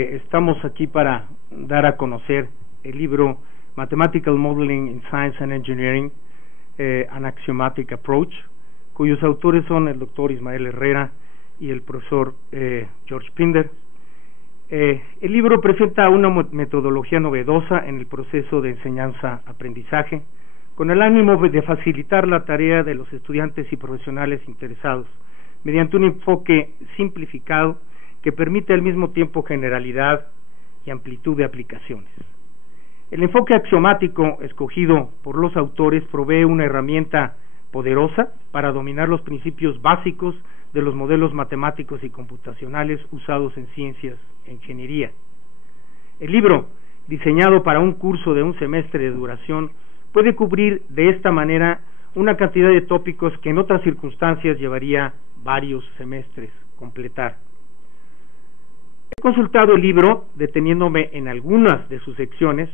Estamos aquí para dar a conocer el libro Mathematical Modeling in Science and Engineering, An Axiomatic Approach, cuyos autores son el doctor Ismael Herrera y el profesor George Pinder. El libro presenta una metodología novedosa en el proceso de enseñanza-aprendizaje, con el ánimo de facilitar la tarea de los estudiantes y profesionales interesados, mediante un enfoque simplificado que permite al mismo tiempo generalidad y amplitud de aplicaciones. El enfoque axiomático escogido por los autores provee una herramienta poderosa para dominar los principios básicos de los modelos matemáticos y computacionales usados en ciencias e ingeniería. El libro, diseñado para un curso de un semestre de duración, puede cubrir de esta manera una cantidad de tópicos que en otras circunstancias llevaría varios semestres completar. He consultado el libro deteniéndome en algunas de sus secciones,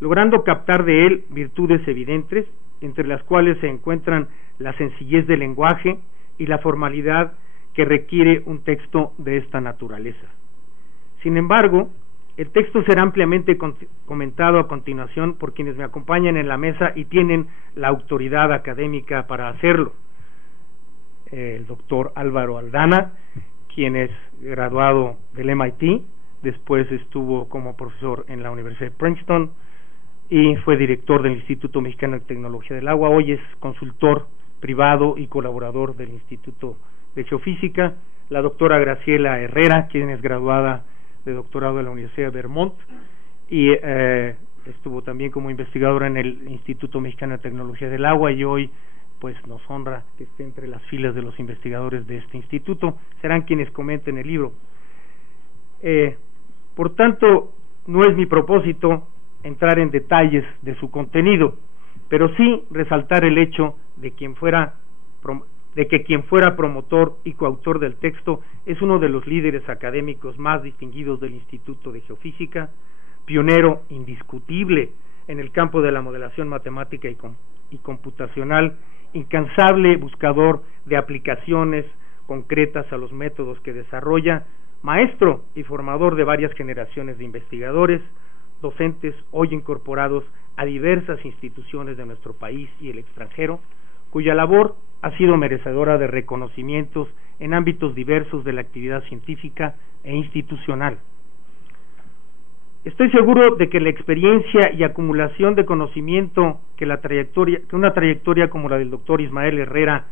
logrando captar de él virtudes evidentes, entre las cuales se encuentran la sencillez del lenguaje y la formalidad que requiere un texto de esta naturaleza. Sin embargo, el texto será ampliamente comentado a continuación por quienes me acompañan en la mesa y tienen la autoridad académica para hacerlo. El doctor Álvaro Aldana, quien es graduado del MIT, después estuvo como profesor en la Universidad de Princeton y fue director del Instituto Mexicano de Tecnología del Agua. Hoy es consultor privado y colaborador del Instituto de Geofísica. La doctora Graciela Herrera, quien es graduada de doctorado de la Universidad de Vermont y estuvo también como investigadora en el Instituto Mexicano de Tecnología del Agua, y hoy pues nos honra que esté entre las filas de los investigadores de este instituto. Serán quienes comenten el libro. Por tanto, no es mi propósito entrar en detalles de su contenido, pero sí resaltar el hecho de que quien fuera promotor y coautor del texto es uno de los líderes académicos más distinguidos del Instituto de Geofísica, pionero indiscutible en el campo de la modelación matemática y computacional, incansable buscador de aplicaciones concretas a los métodos que desarrolla, maestro y formador de varias generaciones de investigadores, docentes hoy incorporados a diversas instituciones de nuestro país y el extranjero, cuya labor ha sido merecedora de reconocimientos en ámbitos diversos de la actividad científica e institucional. Estoy seguro de que la experiencia y acumulación de conocimiento que una trayectoria como la del doctor Ismael Herrera,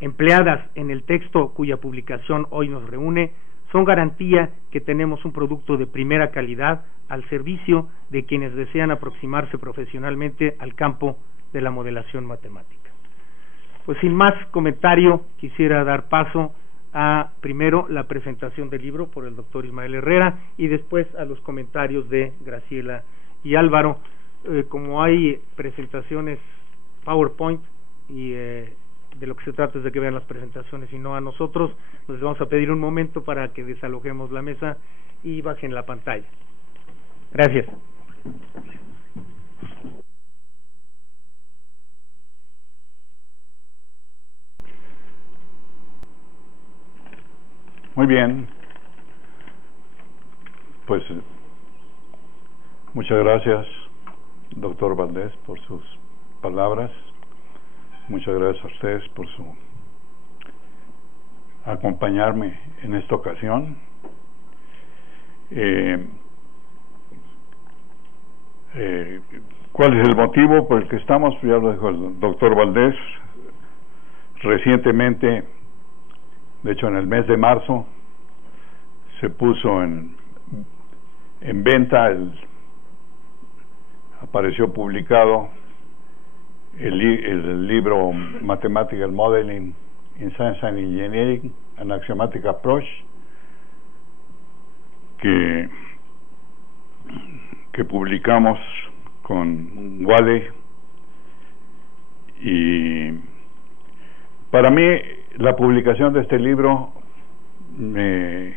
empleadas en el texto cuya publicación hoy nos reúne, son garantía que tenemos un producto de primera calidad al servicio de quienes desean aproximarse profesionalmente al campo de la modelación matemática. Pues sin más comentario, quisiera dar paso a primero la presentación del libro por el doctor Ismael Herrera y después a los comentarios de Graciela y Álvaro. Como hay presentaciones PowerPoint y de lo que se trata es de que vean las presentaciones y no a nosotros, les vamos a pedir un momento para que desalojemos la mesa y bajen la pantalla. Gracias. Muy bien, pues muchas gracias, doctor Valdés, por sus palabras. Muchas gracias a ustedes por acompañarme en esta ocasión. ¿Cuál es el motivo por el que estamos? Ya lo dijo el doctor Valdés. Recientemente, de hecho en el mes de marzo, se puso en venta, apareció publicado el libro Mathematical Modeling in Science and Engineering, An Axiomatic Approach, que publicamos con Wale, y para mí la publicación de este libro me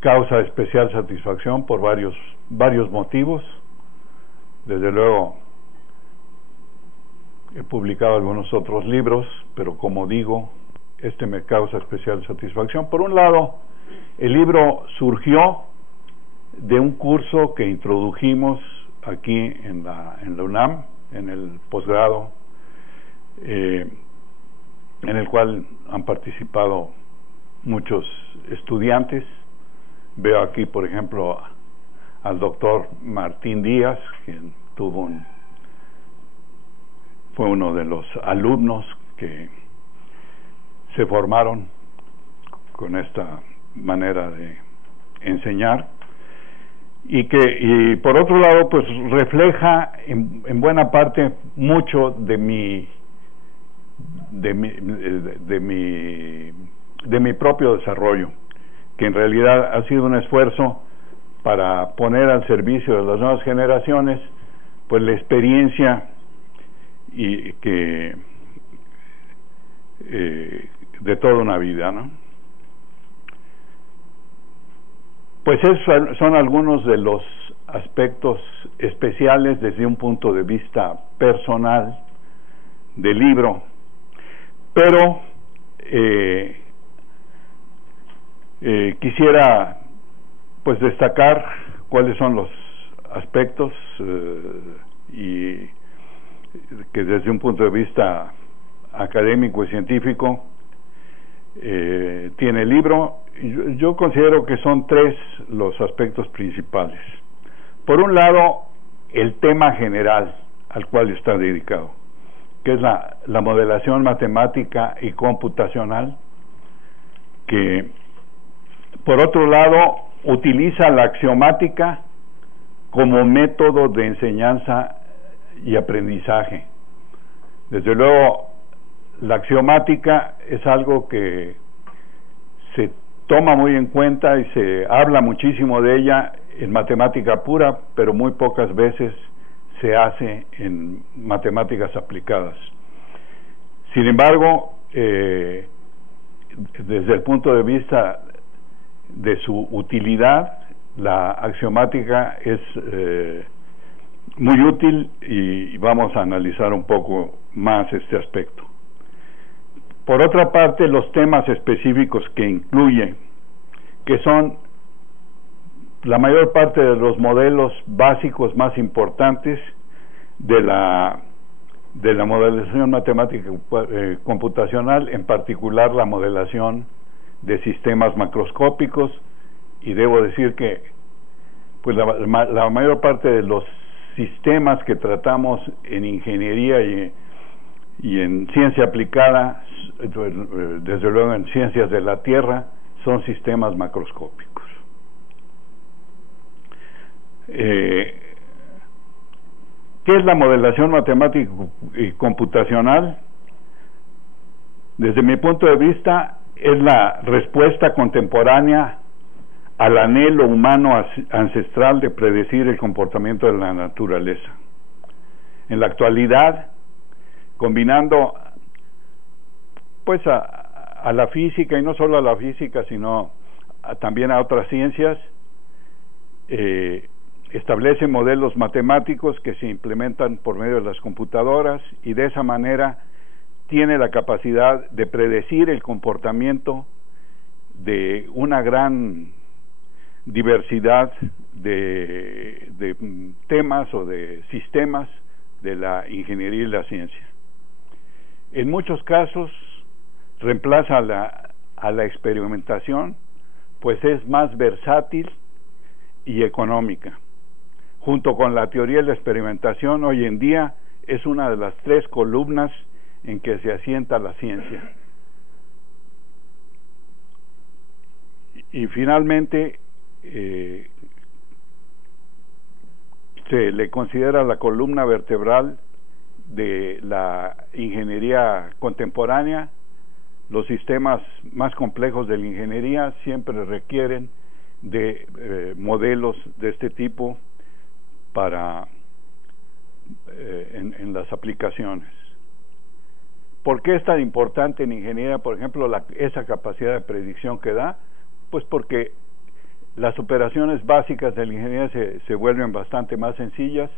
causa especial satisfacción por varios motivos. Desde luego he publicado algunos otros libros, pero como digo, este me causa especial satisfacción. Por un lado, el libro surgió de un curso que introdujimos aquí en la UNAM, en el posgrado, en el cual han participado muchos estudiantes. Veo aquí, por ejemplo, al doctor Martín Díaz, quien fue uno de los alumnos que se formaron con esta manera de enseñar, y por otro lado pues refleja en buena parte mucho de mi propio desarrollo, que en realidad ha sido un esfuerzo para poner al servicio de las nuevas generaciones pues la experiencia y de toda una vida, ¿no? Pues esos son algunos de los aspectos especiales desde un punto de vista personal del libro, pero quisiera pues destacar cuáles son los aspectos y que desde un punto de vista académico y científico tiene el libro. Yo considero que son tres los aspectos principales. Por un lado, el tema general al cual está dedicado, que es la modelación matemática y computacional, que por otro lado utiliza la axiomática como método de enseñanza y aprendizaje. Desde luego, la axiomática es algo que se toma muy en cuenta y se habla muchísimo de ella en matemática pura, pero muy pocas veces se hace en matemáticas aplicadas. Sin embargo, desde el punto de vista de su utilidad, la axiomática es muy útil, y vamos a analizar un poco más este aspecto. Por otra parte, los temas específicos que incluye, que son la mayor parte de los modelos básicos más importantes de la modelación matemática computacional, en particular la modelación de sistemas macroscópicos, y debo decir que pues la mayor parte de los sistemas que tratamos en ingeniería y en ciencia aplicada, desde luego en ciencias de la Tierra, son sistemas macroscópicos. ¿Qué es la modelación matemática y computacional? Desde mi punto de vista, es la respuesta contemporánea al anhelo humano ancestral de predecir el comportamiento de la naturaleza. En la actualidad, combinando pues a la física, y no solo a la física, sino también a otras ciencias, establece modelos matemáticos que se implementan por medio de las computadoras, y de esa manera tiene la capacidad de predecir el comportamiento de una gran diversidad de temas o de sistemas de la ingeniería y la ciencia. En muchos casos reemplaza a la experimentación, pues es más versátil y económica. Junto con la teoría de la experimentación, hoy en día es una de las tres columnas en que se asienta la ciencia. Y finalmente se le considera la columna vertebral de la ingeniería contemporánea. Los sistemas más complejos de la ingeniería siempre requieren de modelos de este tipo para en las aplicaciones. ¿Por qué es tan importante en ingeniería, por ejemplo, esa capacidad de predicción que da? Pues porque las operaciones básicas de la ingeniería se vuelven bastante más sencillas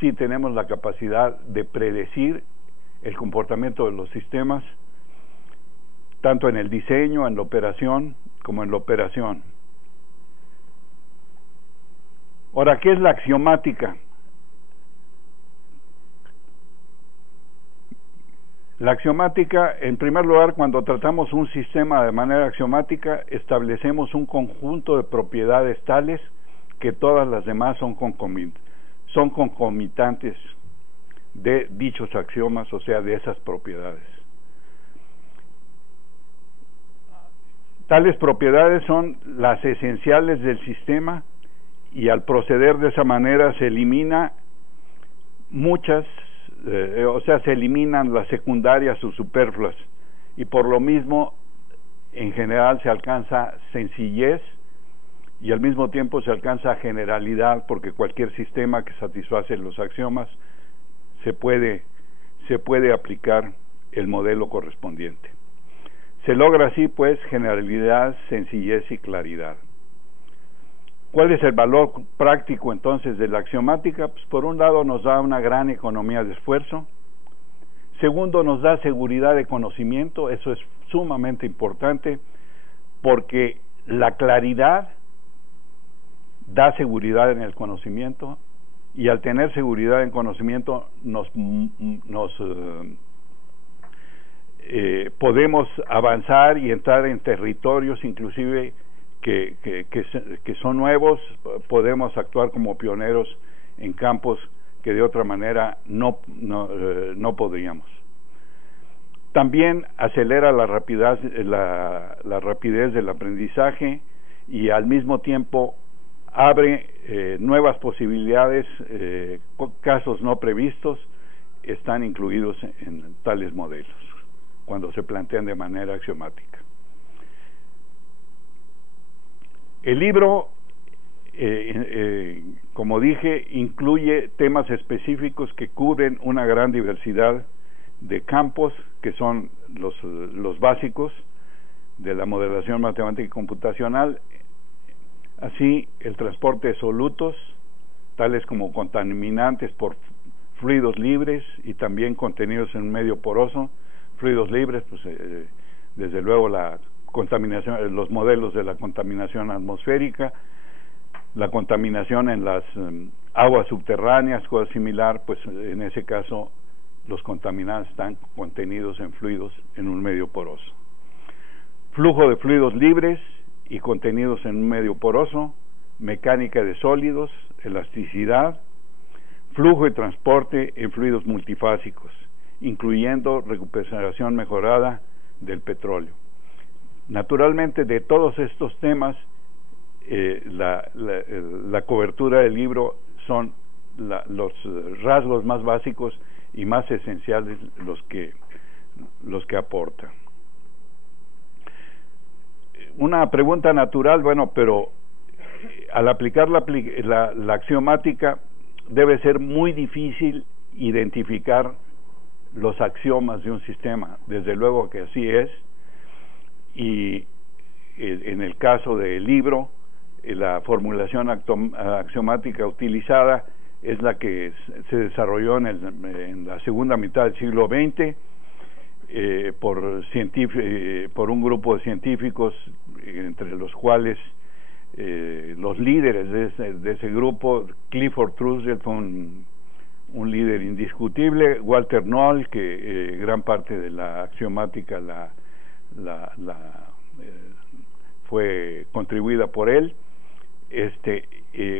si tenemos la capacidad de predecir el comportamiento de los sistemas, tanto en el diseño, en la operación, como en la operación. Ahora, ¿qué es la axiomática? La axiomática, en primer lugar, cuando tratamos un sistema de manera axiomática, establecemos un conjunto de propiedades tales que todas las demás son concomitantes de dichos axiomas, o sea, de esas propiedades. Tales propiedades son las esenciales del sistema y al proceder de esa manera se elimina muchas, se eliminan las secundarias o superfluas y por lo mismo en general se alcanza sencillez y al mismo tiempo se alcanza generalidad, porque cualquier sistema que satisface los axiomas se puede aplicar el modelo correspondiente. Se logra así pues generalidad, sencillez y claridad. ¿Cuál es el valor práctico entonces de la axiomática? Pues por un lado nos da una gran economía de esfuerzo. Segundo, nos da seguridad de conocimiento. Eso es sumamente importante porque la claridad da seguridad en el conocimiento y al tener seguridad en conocimiento podemos avanzar y entrar en territorios inclusive que son nuevos. Podemos actuar como pioneros en campos que de otra manera no podríamos. También acelera la rapidez del aprendizaje y al mismo tiempo abre nuevas posibilidades. Casos no previstos están incluidos en tales modelos cuando se plantean de manera axiomática. El libro, como dije, incluye temas específicos que cubren una gran diversidad de campos, que son los básicos de la modelación matemática y computacional, así el transporte de solutos, tales como contaminantes por fluidos libres y también contenidos en un medio poroso. Fluidos libres, pues desde luego la contaminación, los modelos de la contaminación atmosférica, la contaminación en las aguas subterráneas, cosa similar, pues en ese caso los contaminantes están contenidos en fluidos en un medio poroso. Flujo de fluidos libres y contenidos en un medio poroso, mecánica de sólidos, elasticidad, flujo y transporte en fluidos multifásicos, incluyendo recuperación mejorada del petróleo. Naturalmente, de todos estos temas, la cobertura del libro son los rasgos más básicos y más esenciales los que aporta. Una pregunta natural, bueno, pero al aplicar la axiomática debe ser muy difícil identificar los axiomas de un sistema. Desde luego que así es, y en el caso del libro, la formulación axiomática utilizada es la que se desarrolló en la segunda mitad del siglo XX por un grupo de científicos, entre los cuales los líderes de ese grupo. Clifford Trussell fue un líder indiscutible, Walter Noll, que gran parte de la axiomática fue contribuida por él.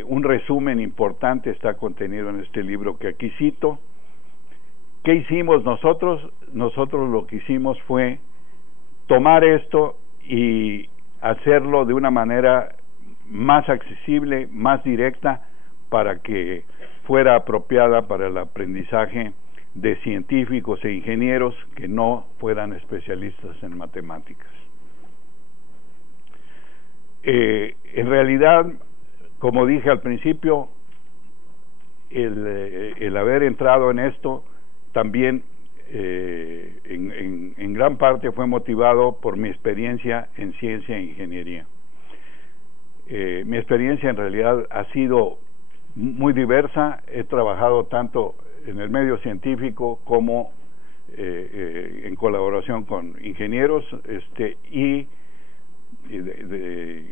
Un resumen importante está contenido en este libro que aquí cito. ¿Qué hicimos nosotros? Nosotros lo que hicimos fue tomar esto y hacerlo de una manera más accesible, más directa, para que fuera apropiada para el aprendizaje de científicos e ingenieros que no fueran especialistas en matemáticas. En realidad, como dije al principio, el haber entrado en esto también en gran parte fue motivado por mi experiencia en ciencia e ingeniería. Mi experiencia en realidad ha sido muy diversa. He trabajado tanto en el medio científico como en colaboración con ingenieros, y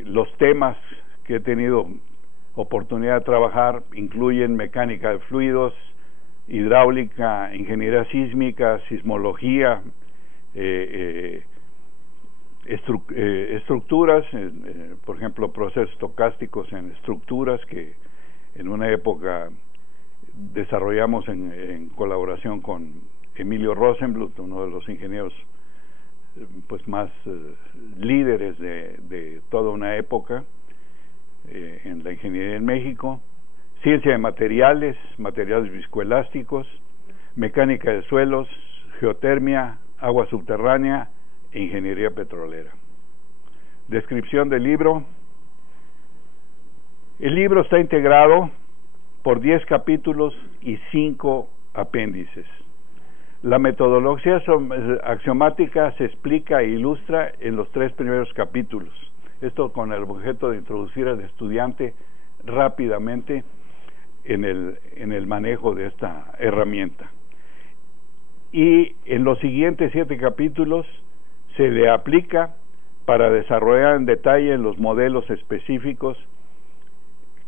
los temas que he tenido oportunidad de trabajar incluyen mecánica de fluidos, hidráulica, ingeniería sísmica, sismología, estructuras, por ejemplo, procesos estocásticos en estructuras que en una época desarrollamos en colaboración con Emilio Rosenbluth, uno de los ingenieros pues más líderes de toda una época en la ingeniería en México. Ciencia de materiales, materiales viscoelásticos, mecánica de suelos, geotermia, agua subterránea e ingeniería petrolera. Descripción del libro. El libro está integrado por 10 capítulos y 5 apéndices. La metodología axiomática se explica e ilustra en los 3 primeros capítulos. Esto con el objeto de introducir al estudiante rápidamente en el manejo de esta herramienta. Y en los siguientes 7 capítulos se le aplica para desarrollar en detalle los modelos específicos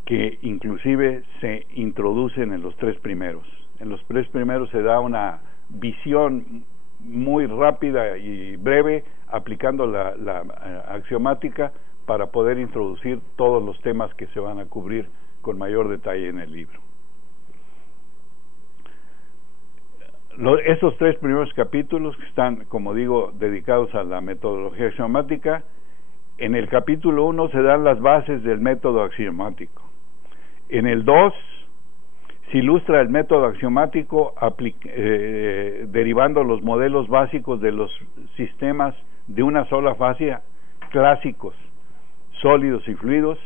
que inclusive se introducen en los 3 primeros. En los 3 primeros se da una visión muy rápida y breve aplicando la axiomática para poder introducir todos los temas que se van a cubrir con mayor detalle en el libro. Estos 3 primeros capítulos que están, como digo, dedicados a la metodología axiomática, en el capítulo 1 se dan las bases del método axiomático. En el 2 se ilustra el método axiomático derivando los modelos básicos de los sistemas de una sola fase clásicos, sólidos y fluidos,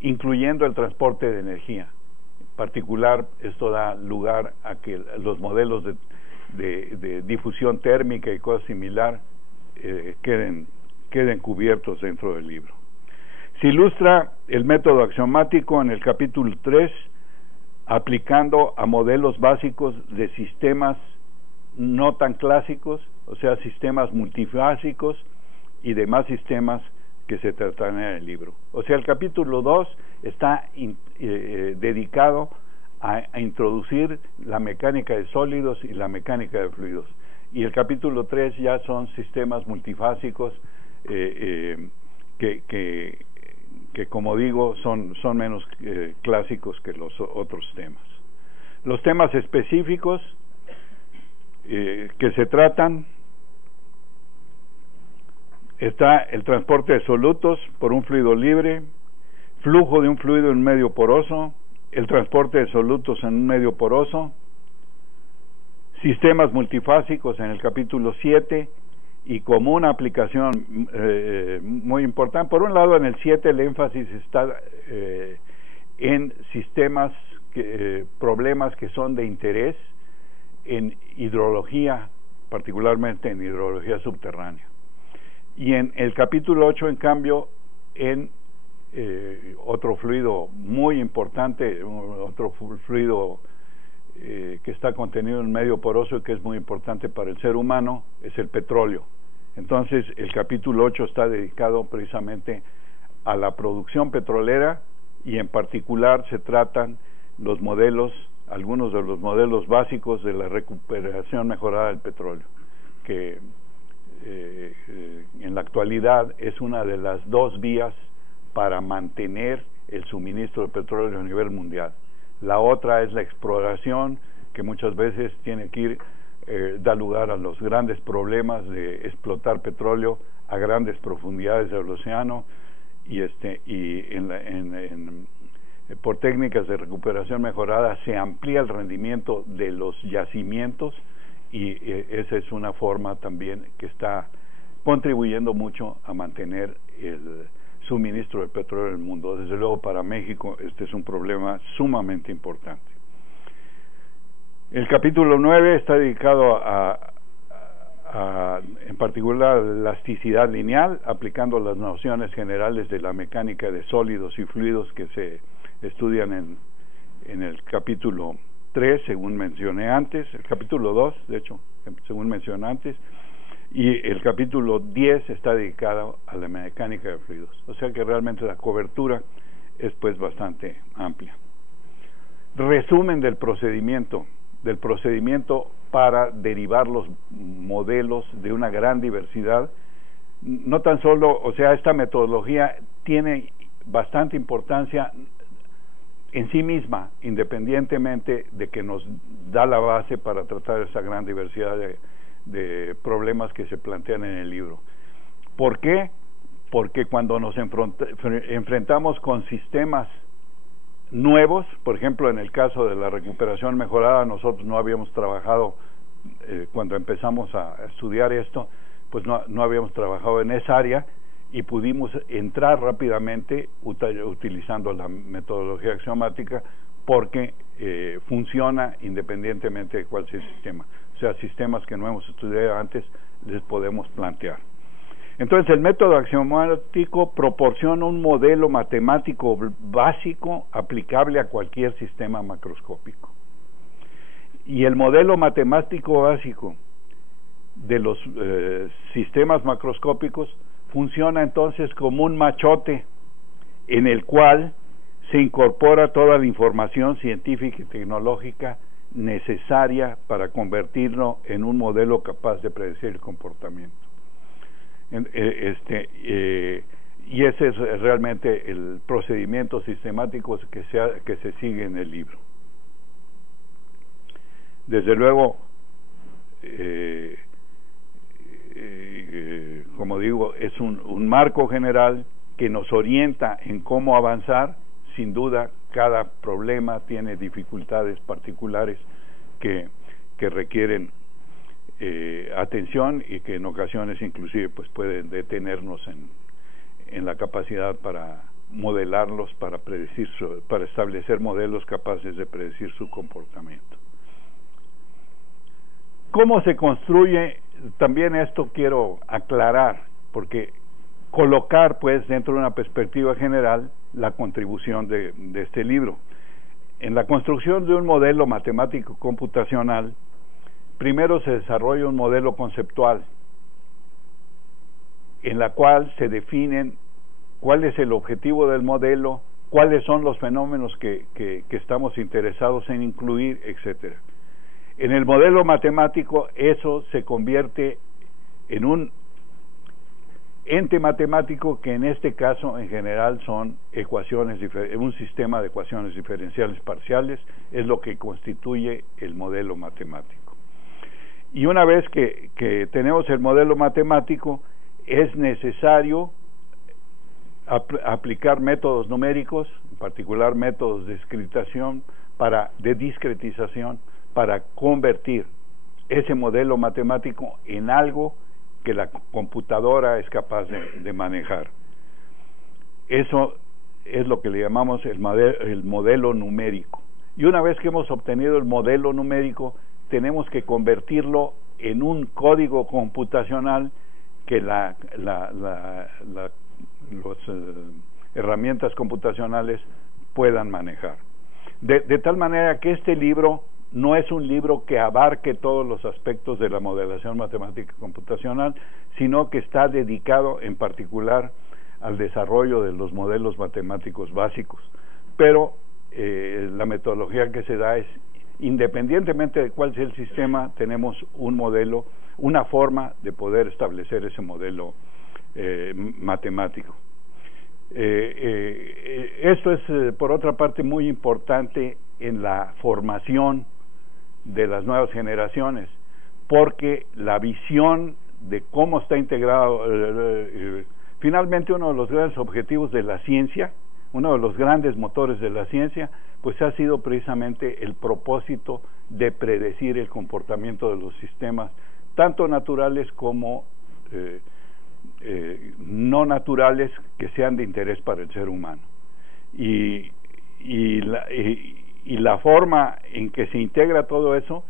incluyendo el transporte de energía. En particular, esto da lugar a que los modelos de difusión térmica y cosas similar queden cubiertos dentro del libro. Se ilustra el método axiomático en el capítulo 3, aplicando a modelos básicos de sistemas no tan clásicos, o sea, sistemas multifásicos y demás sistemas que se tratan en el libro. O sea, el capítulo 2 está dedicado a introducir la mecánica de sólidos y la mecánica de fluidos. Y el capítulo 3 ya son sistemas multifásicos que como digo son menos clásicos que los otros temas. Los temas específicos que se tratan: está el transporte de solutos por un fluido libre, flujo de un fluido en un medio poroso, el transporte de solutos en un medio poroso, sistemas multifásicos en el capítulo 7, y como una aplicación muy importante, por un lado en el 7 el énfasis está en sistemas, problemas que son de interés en hidrología, particularmente en hidrología subterránea. Y en el capítulo 8, en cambio, en otro fluido muy importante, otro fluido que está contenido en medio poroso y que es muy importante para el ser humano, es el petróleo. Entonces, el capítulo 8 está dedicado precisamente a la producción petrolera, y en particular se tratan los modelos, algunos de los modelos básicos de la recuperación mejorada del petróleo, que en la actualidad es una de las 2 vías para mantener el suministro de petróleo a nivel mundial. La otra es la exploración, que muchas veces tiene que ir da lugar a los grandes problemas de explotar petróleo a grandes profundidades del océano, por técnicas de recuperación mejorada se amplía el rendimiento de los yacimientos, y esa es una forma también que está contribuyendo mucho a mantener el suministro de petróleo en el mundo. Desde luego, para México este es un problema sumamente importante. El capítulo 9 está dedicado en particular a la elasticidad lineal, aplicando las nociones generales de la mecánica de sólidos y fluidos que se estudian en el capítulo 3, según mencioné antes, el capítulo 2, de hecho, según mencioné antes, y el capítulo 10 está dedicado a la mecánica de fluidos. O sea que realmente la cobertura es pues bastante amplia. Resumen del procedimiento para derivar los modelos de una gran diversidad. No tan solo, o sea, esta metodología tiene bastante importancia en sí misma, independientemente de que nos da la base para tratar esa gran diversidad de problemas que se plantean en el libro. ¿Por qué? Porque cuando nos enfrentamos con sistemas nuevos, por ejemplo, en el caso de la recuperación mejorada, nosotros no habíamos trabajado, cuando empezamos a estudiar esto, pues no habíamos trabajado en esa área y pudimos entrar rápidamente utilizando la metodología axiomática porque funciona independientemente de cuál sea el sistema. O sea, sistemas que no hemos estudiado antes les podemos plantear. Entonces, el método axiomático proporciona un modelo matemático básico aplicable a cualquier sistema macroscópico. Y el modelo matemático básico de los sistemas macroscópicos funciona entonces como un machote en el cual se incorpora toda la información científica y tecnológica necesaria para convertirlo en un modelo capaz de predecir el comportamiento. Y ese es realmente el procedimiento sistemático que se sigue en el libro. Desde luego, como digo, es un marco general que nos orienta en cómo avanzar. Sin duda, cada problema tiene dificultades particulares que requieren atención y que en ocasiones inclusive pues pueden detenernos en la capacidad para modelarlos, para establecer modelos capaces de predecir su comportamiento. ¿Cómo se construye? También esto quiero aclarar, porque colocar pues dentro de una perspectiva general la contribución de este libro. En la construcción de un modelo matemático computacional, primero se desarrolla un modelo conceptual en la cual se definen cuál es el objetivo del modelo, cuáles son los fenómenos que estamos interesados en incluir, etcétera. En el modelo matemático eso se convierte en un ente matemático que en este caso en general son un sistema de ecuaciones diferenciales parciales, es lo que constituye el modelo matemático. Y una vez que tenemos el modelo matemático, es necesario aplicar métodos numéricos, en particular métodos de discretización, para convertir ese modelo matemático en algo que la computadora es capaz de manejar. Eso es lo que le llamamos el modelo numérico. Y una vez que hemos obtenido el modelo numérico, tenemos que convertirlo en un código computacional que las herramientas computacionales puedan manejar. De tal manera que este libro no es un libro que abarque todos los aspectos de la modelación matemática computacional, sino que está dedicado en particular al desarrollo de los modelos matemáticos básicos. Pero la metodología que se da es, independientemente de cuál sea el sistema, tenemos un modelo, una forma de poder establecer ese modelo matemático. Esto es, por otra parte, muy importante en la formación de las nuevas generaciones, porque la visión de cómo está integrado, finalmente uno de los grandes objetivos de la ciencia, uno de los grandes motores de la ciencia, pues ha sido precisamente el propósito de predecir el comportamiento de los sistemas, tanto naturales como no naturales, que sean de interés para el ser humano. Y la forma en que se integra todo eso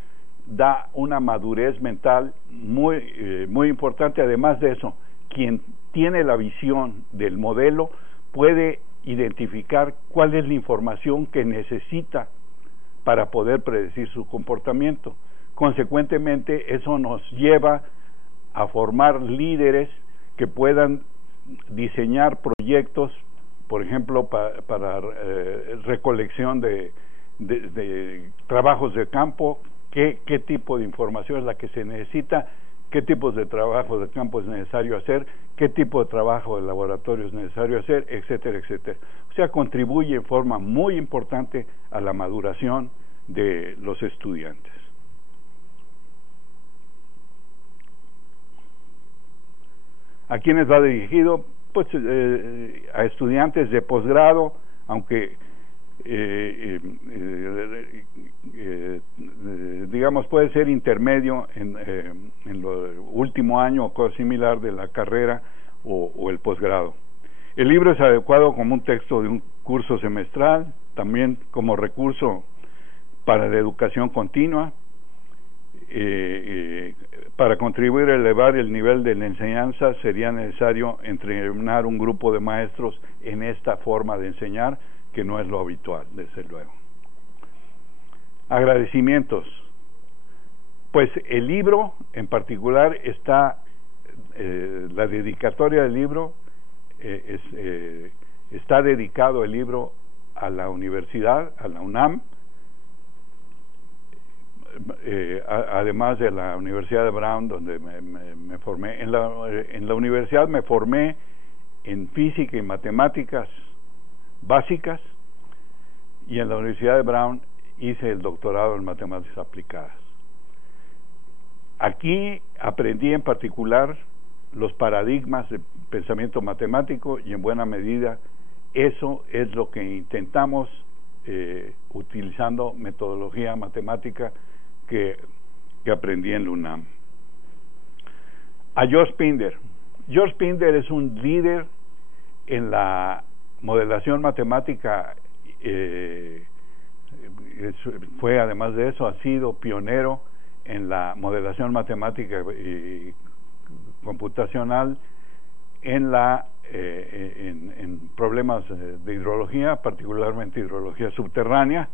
da una madurez mental muy importante. Además de eso, quien tiene la visión del modelo puede identificar cuál es la información que necesita para poder predecir su comportamiento. Consecuentemente, eso nos lleva a formar líderes que puedan diseñar proyectos por ejemplo, para recolección de trabajos de campo, qué tipo de información es la que se necesita, qué tipos de trabajo de campo es necesario hacer, qué tipo de trabajo de laboratorio es necesario hacer, etcétera, etcétera. O sea, contribuye en forma muy importante a la maduración de los estudiantes. ¿A quiénes va dirigido? Pues a estudiantes de posgrado, aunque digamos puede ser intermedio en lo último año o cosa similar de la carrera o el posgrado. El libro es adecuado como un texto de un curso semestral, también como recurso para la educación continua, para contribuir a elevar el nivel de la enseñanza sería necesario entrenar un grupo de maestros en esta forma de enseñar, que no es lo habitual, desde luego. Agradecimientos. Pues el libro en particular está, la dedicatoria del libro está dedicado el libro a la universidad, a la UNAM, además de la Universidad de Brown, donde me formé. En la universidad me formé en física y matemáticas básicas, y en la Universidad de Brown hice el doctorado en matemáticas aplicadas. Aquí aprendí en particular los paradigmas de pensamiento matemático, y en buena medida eso es lo que intentamos utilizando metodología matemática que aprendí en la UNAM. A George Pinder. George Pinder es un líder en la modelación matemática, fue además de eso, ha sido pionero en la modelación matemática y computacional en problemas de hidrología, particularmente hidrología subterránea.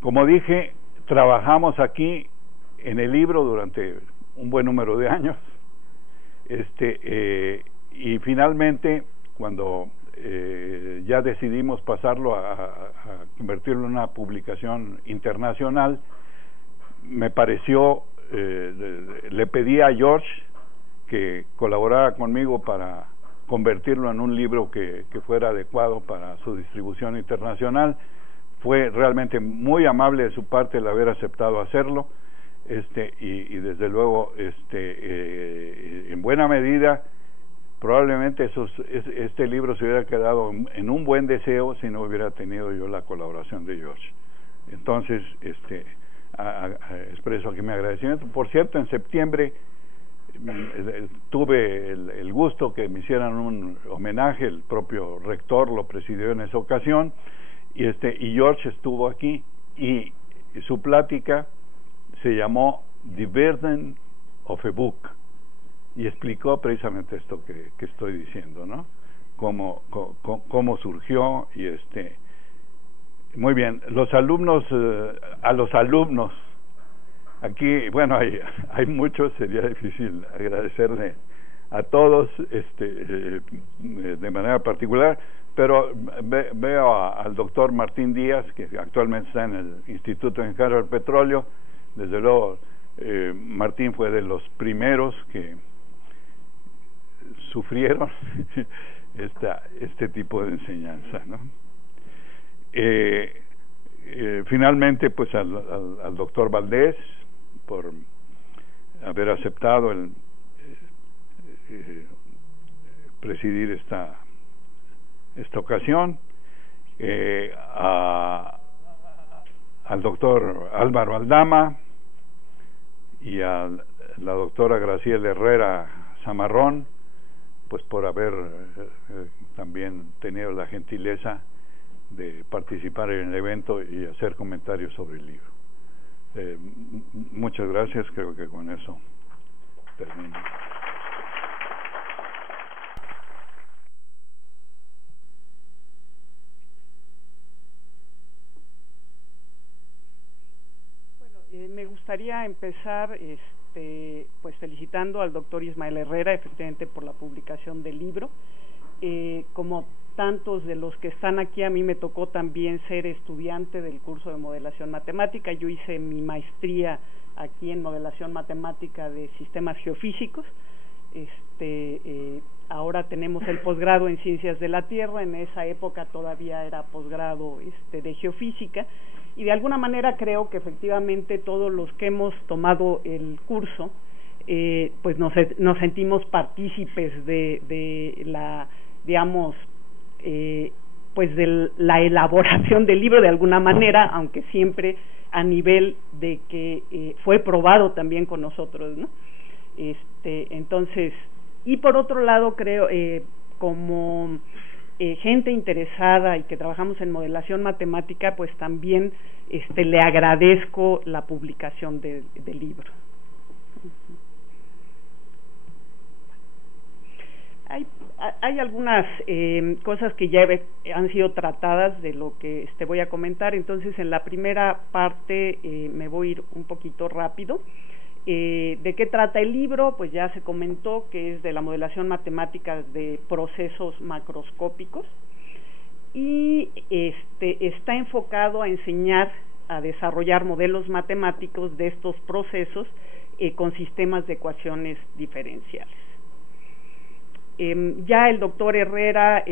Como dije, trabajamos aquí en el libro durante un buen número de años, y finalmente cuando ya decidimos pasarlo a convertirlo en una publicación internacional, me pareció, le pedí a George que colaborara conmigo para convertirlo en un libro que fuera adecuado para su distribución internacional. Fue realmente muy amable de su parte el haber aceptado hacerlo, y desde luego en buena medida probablemente este libro se hubiera quedado en un buen deseo si no hubiera tenido yo la colaboración de George. Entonces expreso aquí mi agradecimiento. Por cierto, en septiembre tuve el gusto que me hicieran un homenaje, el propio rector lo presidió en esa ocasión, y George estuvo aquí, y su plática se llamó The Burden of a Book, y explicó precisamente esto que estoy diciendo, ¿no? Cómo surgió, y muy bien. Los alumnos, a los alumnos, aquí, bueno, hay muchos, sería difícil agradecerle a todos de manera particular, pero veo al doctor Martín Díaz, que actualmente está en el Instituto Mexicano del Petróleo. Desde luego, Martín fue de los primeros que sufrieron este tipo de enseñanza, ¿no? Finalmente, pues al doctor Valdés, por haber aceptado el presidir esta ocasión, al doctor Álvaro Aldama y a la doctora Graciela Herrera Zamarrón, pues por haber también tenido la gentileza de participar en el evento y hacer comentarios sobre el libro. Muchas gracias, creo que con eso termino. Bueno, me gustaría empezar pues felicitando al doctor Ismael Herrera, efectivamente, por la publicación del libro. como tantos de los que están aquí, a mí me tocó también ser estudiante del curso de modelación matemática. Yo hice mi maestría aquí en modelación matemática de sistemas geofísicos. Ahora tenemos el posgrado en ciencias de la Tierra. En esa época todavía era posgrado de geofísica, y de alguna manera creo que efectivamente todos los que hemos tomado el curso pues nos sentimos partícipes de la, digamos, pues de la elaboración del libro de alguna manera, aunque siempre a nivel de que fue probado también con nosotros, ¿no? Entonces, y por otro lado creo, como gente interesada y que trabajamos en modelación matemática, pues también le agradezco la publicación del libro. Hay algunas cosas que ya han sido tratadas de lo que voy a comentar. Entonces, en la primera parte me voy a ir un poquito rápido. ¿De qué trata el libro? Pues ya se comentó que es de la modelación matemática de procesos macroscópicos, y está enfocado a enseñar a desarrollar modelos matemáticos de estos procesos con sistemas de ecuaciones diferenciales. Ya el doctor Herrera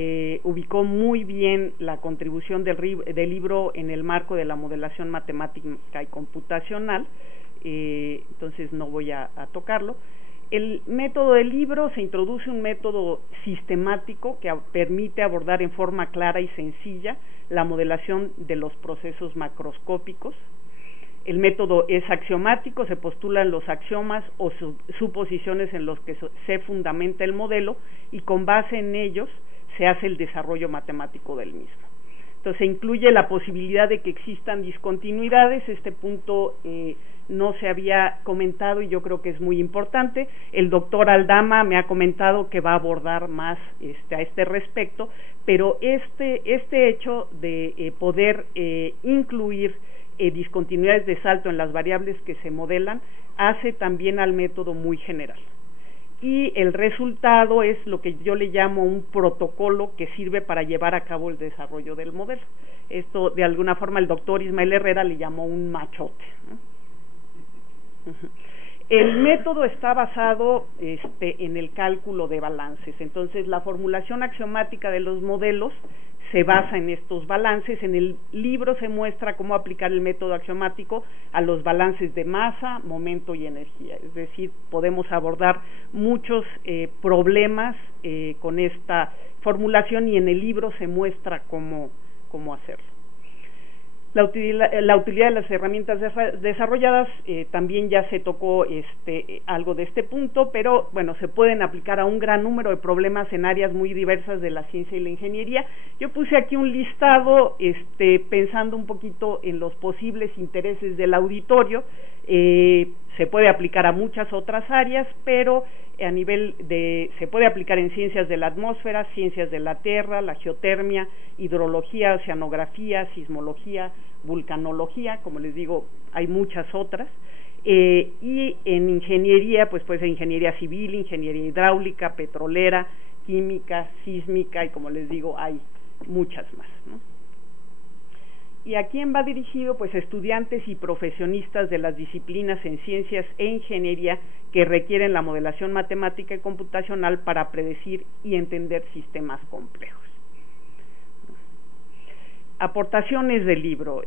ubicó muy bien la contribución del libro en el marco de la modelación matemática y computacional, entonces no voy a tocarlo. El método del libro: se introduce un método sistemático que permite abordar en forma clara y sencilla la modelación de los procesos macroscópicos. El método es axiomático, se postulan los axiomas o suposiciones en los que se fundamenta el modelo, y con base en ellos se hace el desarrollo matemático del mismo. Entonces, se incluye la posibilidad de que existan discontinuidades. Este punto no se había comentado y yo creo que es muy importante. El doctor Aldama me ha comentado que va a abordar más a este respecto, pero este hecho de poder incluir discontinuidades de salto en las variables que se modelan hace también al método muy general. Y el resultado es lo que yo le llamo un protocolo que sirve para llevar a cabo el desarrollo del modelo. Esto, de alguna forma, el doctor Ismael Herrera le llamó un machote, ¿no? El método está basado en el cálculo de balances. Entonces, la formulación axiomática de los modelos se basa en estos balances. En el libro se muestra cómo aplicar el método axiomático a los balances de masa, momento y energía. Es decir, podemos abordar muchos problemas con esta formulación, y en el libro se muestra cómo hacerlo. La utilidad de las herramientas desarrolladas, también ya se tocó algo de este punto, pero bueno, se pueden aplicar a un gran número de problemas en áreas muy diversas de la ciencia y la ingeniería. Yo puse aquí un listado pensando un poquito en los posibles intereses del auditorio. Se puede aplicar a muchas otras áreas, pero a nivel se puede aplicar en ciencias de la atmósfera, ciencias de la tierra, la geotermia, hidrología, oceanografía, sismología, vulcanología, como les digo, hay muchas otras. Y en ingeniería, pues puede ser ingeniería civil, ingeniería hidráulica, petrolera, química, sísmica, y como les digo, hay muchas más, ¿no? ¿Y a quién va dirigido? Pues a estudiantes y profesionistas de las disciplinas en ciencias e ingeniería que requieren la modelación matemática y computacional para predecir y entender sistemas complejos. Aportaciones del libro.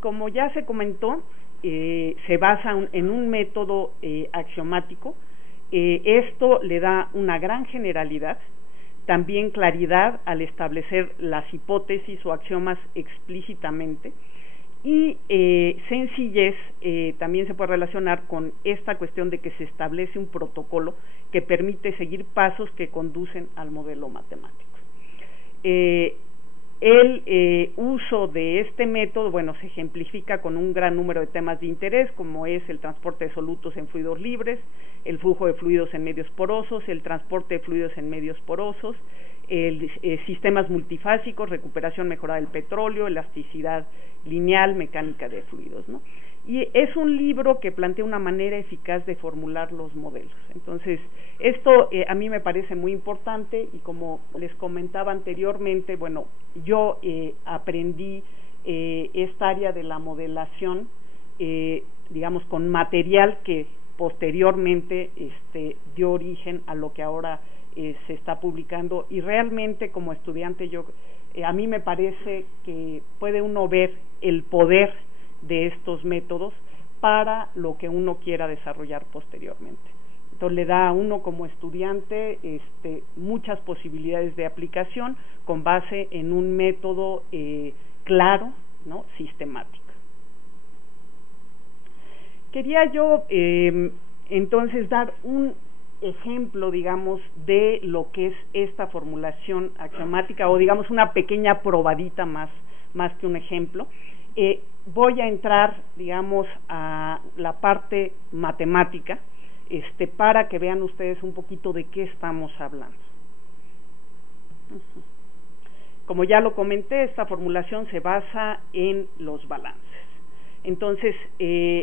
Como ya se comentó, se basa en un método axiomático. Esto le da una gran generalidad, también claridad al establecer las hipótesis o axiomas explícitamente, y sencillez también se puede relacionar con esta cuestión de que se establece un protocolo que permite seguir pasos que conducen al modelo matemático. El uso de este método, bueno, se ejemplifica con un gran número de temas de interés, como es el transporte de solutos en fluidos libres, el flujo de fluidos en medios porosos, el transporte de fluidos en medios porosos, sistemas multifásicos, recuperación mejorada del petróleo, elasticidad lineal, mecánica de fluidos, ¿no? y es un libro que plantea una manera eficaz de formular los modelos. Entonces, esto a mí me parece muy importante, y como les comentaba anteriormente, bueno, yo aprendí esta área de la modelación, digamos, con material que posteriormente dio origen a lo que ahora se está publicando, y realmente como estudiante a mí me parece que puede uno ver el poder de estos métodos para lo que uno quiera desarrollar posteriormente. Entonces le da a uno como estudiante muchas posibilidades de aplicación con base en un método claro, ¿no?, sistemático. Quería yo entonces dar un ejemplo, digamos, de lo que es esta formulación axiomática, o digamos una pequeña probadita más que un ejemplo. Voy a entrar, digamos, a la parte matemática, para que vean ustedes un poquito de qué estamos hablando. Como ya lo comenté, esta formulación se basa en los balances. Entonces,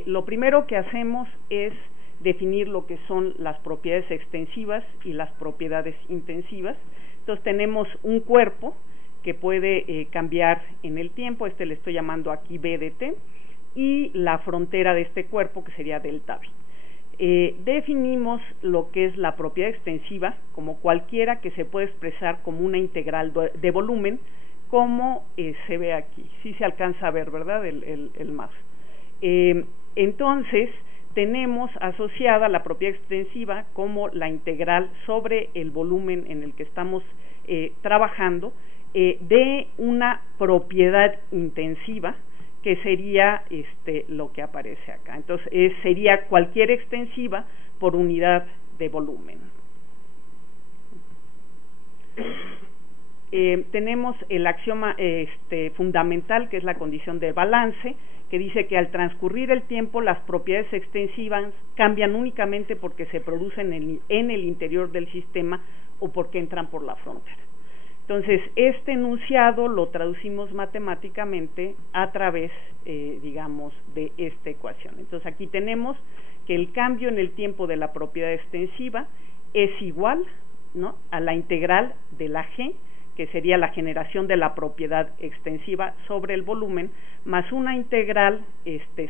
lo primero que hacemos es definir lo que son las propiedades extensivas y las propiedades intensivas. Entonces tenemos un cuerpo que puede cambiar en el tiempo, le estoy llamando aquí B de t, y la frontera de este cuerpo, que sería delta B. Definimos lo que es la propiedad extensiva como cualquiera que se puede expresar como una integral de volumen, como se ve aquí. Sí se alcanza a ver, ¿verdad?, el mouse. Entonces, tenemos asociada la propiedad extensiva como la integral sobre el volumen en el que estamos trabajando de una propiedad intensiva, que sería lo que aparece acá. Entonces, sería cualquier extensiva por unidad de volumen. Tenemos el axioma fundamental, que es la condición de balance, que dice que al transcurrir el tiempo las propiedades extensivas cambian únicamente porque se producen en el interior del sistema o porque entran por la frontera. Entonces, este enunciado lo traducimos matemáticamente a través, digamos, de esta ecuación. Entonces, aquí tenemos que el cambio en el tiempo de la propiedad extensiva es igual, ¿no?, a la integral de la G, que sería la generación de la propiedad extensiva sobre el volumen, más una integral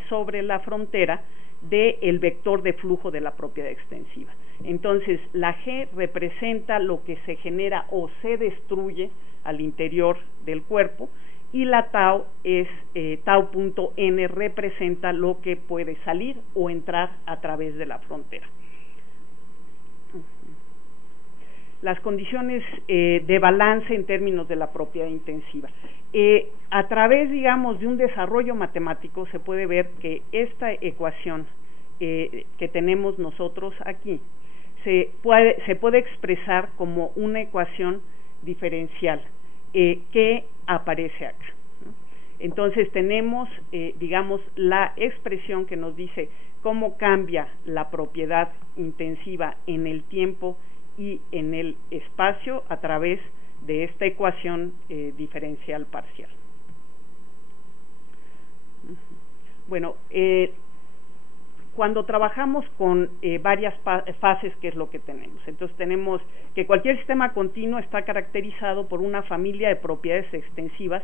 sobre la frontera del vector de flujo de la propiedad extensiva. Entonces, la G representa lo que se genera o se destruye al interior del cuerpo, y la tau es tau.n representa lo que puede salir o entrar a través de la frontera. Las condiciones de balance en términos de la propiedad intensiva. A través, digamos, de un desarrollo matemático se puede ver que esta ecuación que tenemos nosotros aquí se puede expresar como una ecuación diferencial que aparece acá, ¿no? Entonces tenemos, digamos, la expresión que nos dice cómo cambia la propiedad intensiva en el tiempo y en el espacio a través de esta ecuación diferencial parcial. Bueno, cuando trabajamos con varias fases, ¿qué es lo que tenemos? Entonces tenemos que cualquier sistema continuo está caracterizado por una familia de propiedades extensivas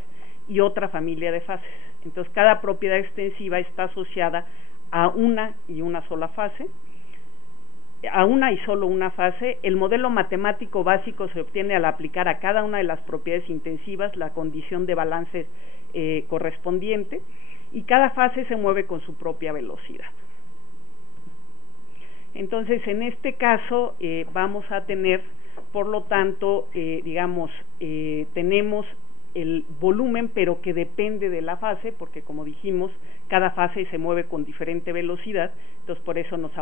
y otra familia de fases. Entonces cada propiedad extensiva está asociada a una y una sola fase, a una y solo una fase. El modelo matemático básico se obtiene al aplicar a cada una de las propiedades intensivas la condición de balance correspondiente, y cada fase se mueve con su propia velocidad. Entonces, en este caso vamos a tener, por lo tanto, digamos, tenemos el volumen, pero que depende de la fase, porque como dijimos, cada fase se mueve con diferente velocidad. Entonces por eso nos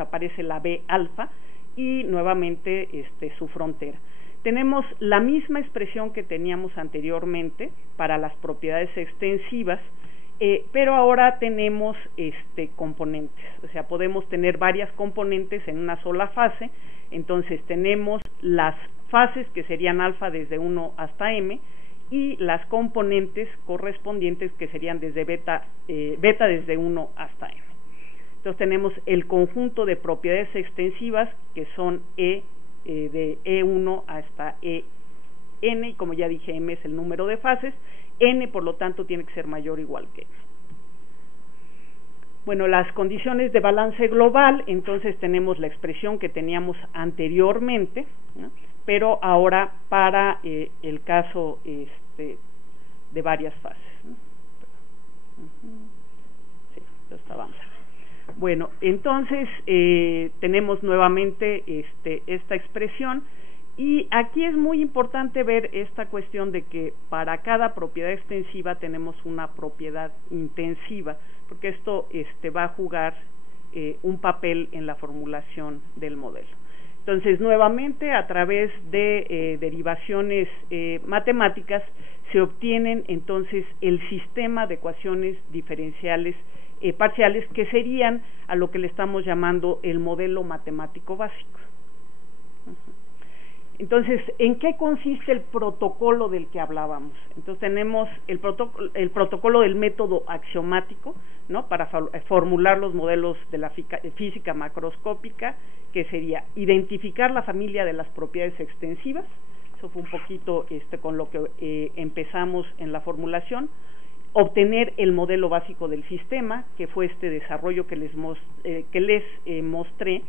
aparece la B alfa y nuevamente su frontera. Tenemos la misma expresión que teníamos anteriormente para las propiedades extensivas, pero ahora tenemos componentes, o sea, podemos tener varias componentes en una sola fase. Entonces tenemos las fases que serían alfa desde 1 hasta m, y las componentes correspondientes, que serían desde beta desde 1 hasta n. Entonces tenemos el conjunto de propiedades extensivas, que son de E1 hasta En, y como ya dije, M es el número de fases, N por lo tanto tiene que ser mayor o igual que M. Bueno, las condiciones de balance global, entonces tenemos la expresión que teníamos anteriormente, ¿no?, pero ahora para el caso de varias fases, ¿no? Sí, esto está avanzando. Bueno, entonces tenemos nuevamente esta expresión, y aquí es muy importante ver esta cuestión de que para cada propiedad extensiva tenemos una propiedad intensiva, porque esto va a jugar un papel en la formulación del modelo. Entonces, nuevamente, a través de derivaciones matemáticas se obtienen entonces el sistema de ecuaciones diferenciales parciales, que serían a lo que le estamos llamando el modelo matemático básico. Entonces, ¿en qué consiste el protocolo del que hablábamos? Entonces tenemos el protocolo del método axiomático, ¿no?, para formular los modelos de la física macroscópica, que sería identificar la familia de las propiedades extensivas. Eso fue un poquito con lo que empezamos en la formulación. Obtener el modelo básico del sistema, que fue este desarrollo que les mostré,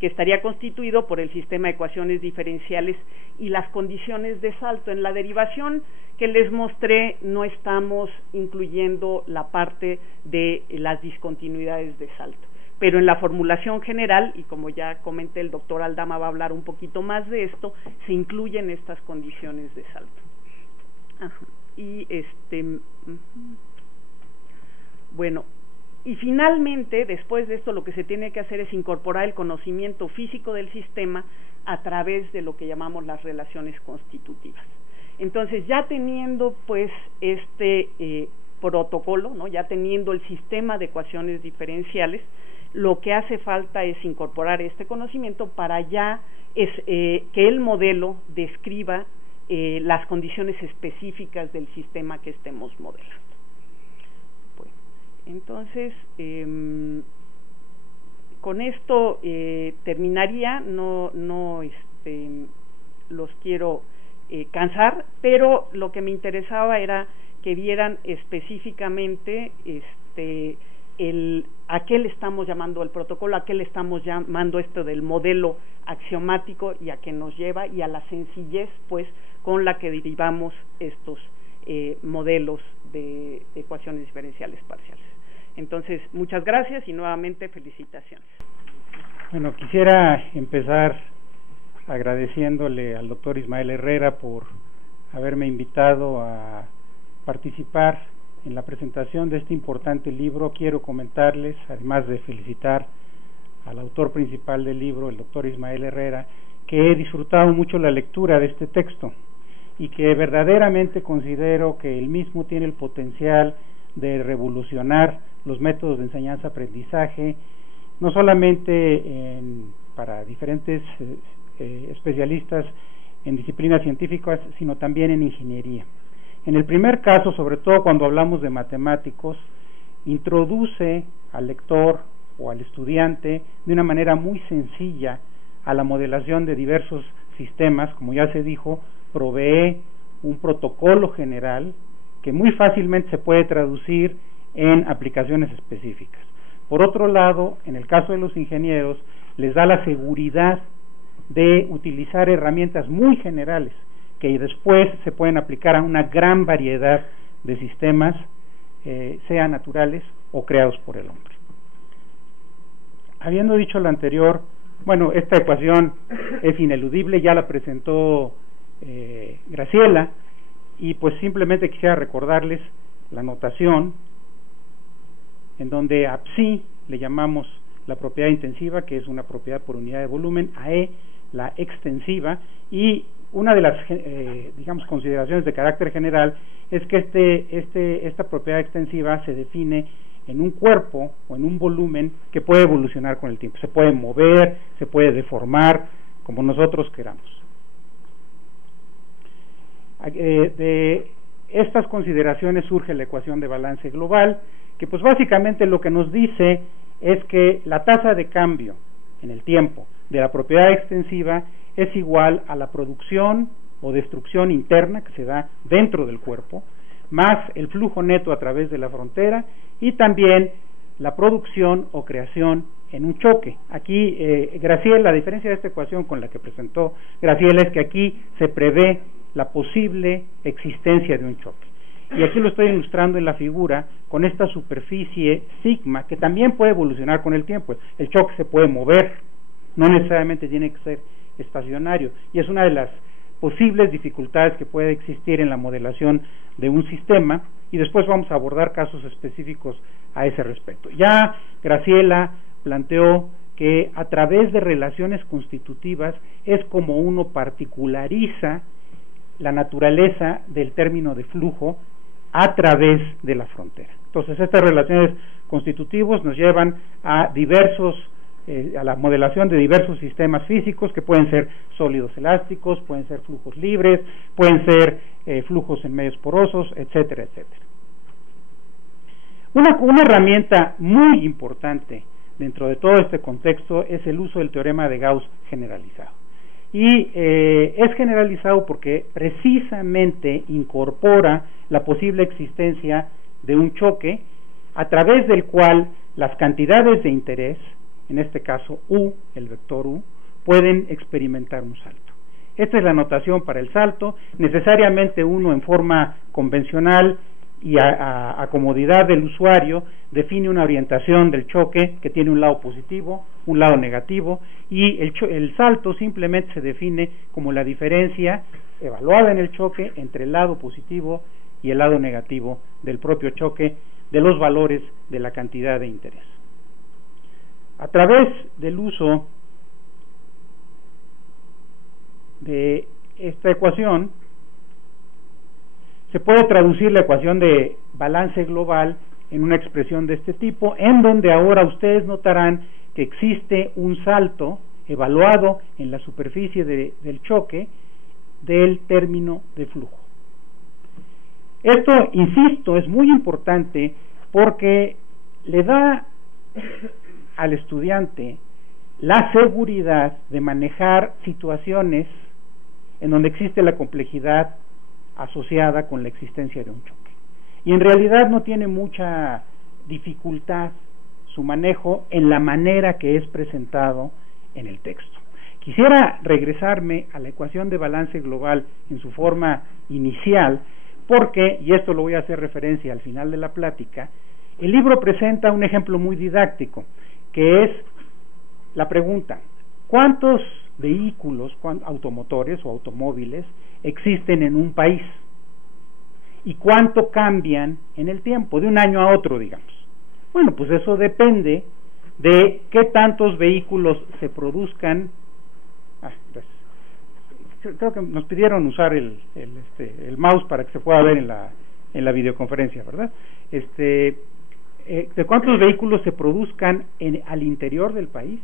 que estaría constituido por el sistema de ecuaciones diferenciales y las condiciones de salto. En la derivación que les mostré no estamos incluyendo la parte de las discontinuidades de salto, pero en la formulación general, y como ya comenté, el doctor Aldama va a hablar un poquito más de esto, se incluyen estas condiciones de salto. Ajá. Y bueno, y finalmente, después de esto, lo que se tiene que hacer es incorporar el conocimiento físico del sistema a través de lo que llamamos las relaciones constitutivas. Entonces, ya teniendo pues protocolo, ¿no?, ya teniendo el sistema de ecuaciones diferenciales, lo que hace falta es incorporar este conocimiento para ya que el modelo describa las condiciones específicas del sistema que estemos modelando. Bueno, entonces, con esto terminaría. No los quiero cansar, pero lo que me interesaba era que vieran específicamente a qué le estamos llamando el protocolo, a qué le estamos llamando esto del modelo axiomático, y a qué nos lleva, y a la sencillez pues con la que derivamos estos modelos de ecuaciones diferenciales parciales. Entonces, muchas gracias y nuevamente felicitaciones. Bueno, quisiera empezar agradeciéndole al doctor Ismael Herrera por haberme invitado a participar en la presentación de este importante libro. Quiero comentarles, además de felicitar al autor principal del libro, el doctor Ismael Herrera, que he disfrutado mucho la lectura de este texto y que verdaderamente considero que el mismo tiene el potencial de revolucionar los métodos de enseñanza-aprendizaje, no solamente para diferentes especialistas en disciplinas científicas, sino también en ingeniería. En el primer caso, sobre todo cuando hablamos de matemáticos, introduce al lector o al estudiante de una manera muy sencilla a la modelación de diversos sistemas. Como ya se dijo, provee un protocolo general que muy fácilmente se puede traducir en aplicaciones específicas. Por otro lado, en el caso de los ingenieros, les da la seguridad de utilizar herramientas muy generales que después se pueden aplicar a una gran variedad de sistemas, sean naturales o creados por el hombre. Habiendo dicho lo anterior, bueno, esta ecuación es ineludible, ya la presentó Graciela, y pues simplemente quisiera recordarles la notación, en donde a psi le llamamos la propiedad intensiva, que es una propiedad por unidad de volumen, a E la extensiva, y una de las digamos consideraciones de carácter general es que esta propiedad extensiva se define en un cuerpo o en un volumen que puede evolucionar con el tiempo, se puede mover, se puede deformar como nosotros queramos. estas consideraciones surge la ecuación de balance global, que pues básicamente lo que nos dice es que la tasa de cambio en el tiempo de la propiedad extensiva es igual a la producción o destrucción interna que se da dentro del cuerpo, más el flujo neto a través de la frontera y también la producción o creación en un choque. Aquí, Graciela, a diferencia de esta ecuación con la que presentó Graciela, es que aquí se prevé la posible existencia de un choque. Y aquí lo estoy ilustrando en la figura con esta superficie sigma, que también puede evolucionar con el tiempo. El choque se puede mover, no necesariamente tiene que ser estacionario, y es una de las posibles dificultades que puede existir en la modelación de un sistema, y después vamos a abordar casos específicos a ese respecto. Ya Graciela planteó que a través de relaciones constitutivas es como uno particulariza la naturaleza del término de flujo a través de la frontera. Entonces, estas relaciones constitutivas nos llevan a a la modelación de diversos sistemas físicos que pueden ser sólidos elásticos, pueden ser flujos libres, pueden ser flujos en medios porosos, etcétera, etcétera. Una herramienta muy importante dentro de todo este contexto es el uso del teorema de Gauss generalizado. Y es generalizado porque precisamente incorpora la posible existencia de un choque a través del cual las cantidades de interés, en este caso U, el vector U, pueden experimentar un salto. Esta es la notación para el salto. Necesariamente uno, en forma convencional y a comodidad del usuario, define una orientación del choque que tiene un lado positivo, un lado negativo, y el salto simplemente se define como la diferencia evaluada en el choque entre el lado positivo y el lado negativo del propio choque de los valores de la cantidad de interés. A través del uso de esta ecuación se puede traducir la ecuación de balance global en una expresión de este tipo, en donde ahora ustedes notarán que existe un salto evaluado en la superficie del choque del término de flujo. Esto, insisto, es muy importante porque le da al estudiante la seguridad de manejar situaciones en donde existe la complejidad asociada con la existencia de un choque. Y en realidad no tiene mucha dificultad su manejo en la manera que es presentado en el texto. Quisiera regresarme a la ecuación de balance global en su forma inicial, porque, y esto lo voy a hacer referencia al final de la plática, el libro presenta un ejemplo muy didáctico, que es la pregunta: ¿cuántos vehículos automotores o automóviles existen en un país? ¿Y cuánto cambian en el tiempo, de un año a otro, digamos? Bueno, pues eso depende de qué tantos vehículos se produzcan. Creo que nos pidieron usar el mouse para que se pueda ver en la videoconferencia, ¿verdad? De cuántos vehículos se produzcan al interior del país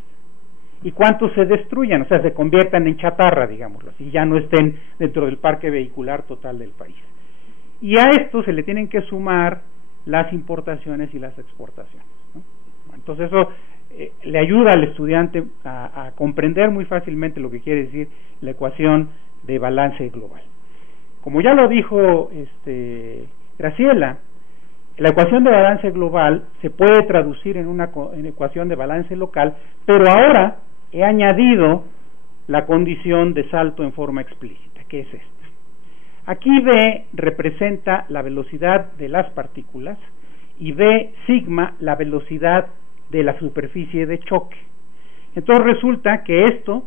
y cuántos se destruyan, o sea, se conviertan en chatarra, digámoslo así, ya no estén dentro del parque vehicular total del país. Y a esto se le tienen que sumar las importaciones y las exportaciones, ¿no? Entonces eso le ayuda al estudiante a comprender muy fácilmente lo que quiere decir la ecuación de balance global. Como ya lo dijo Graciela, la ecuación de balance global se puede traducir en una ecuación de balance local, pero ahora he añadido la condición de salto en forma explícita, que es esta. Aquí V representa la velocidad de las partículas y V sigma la velocidad de la superficie de choque. Entonces resulta que esto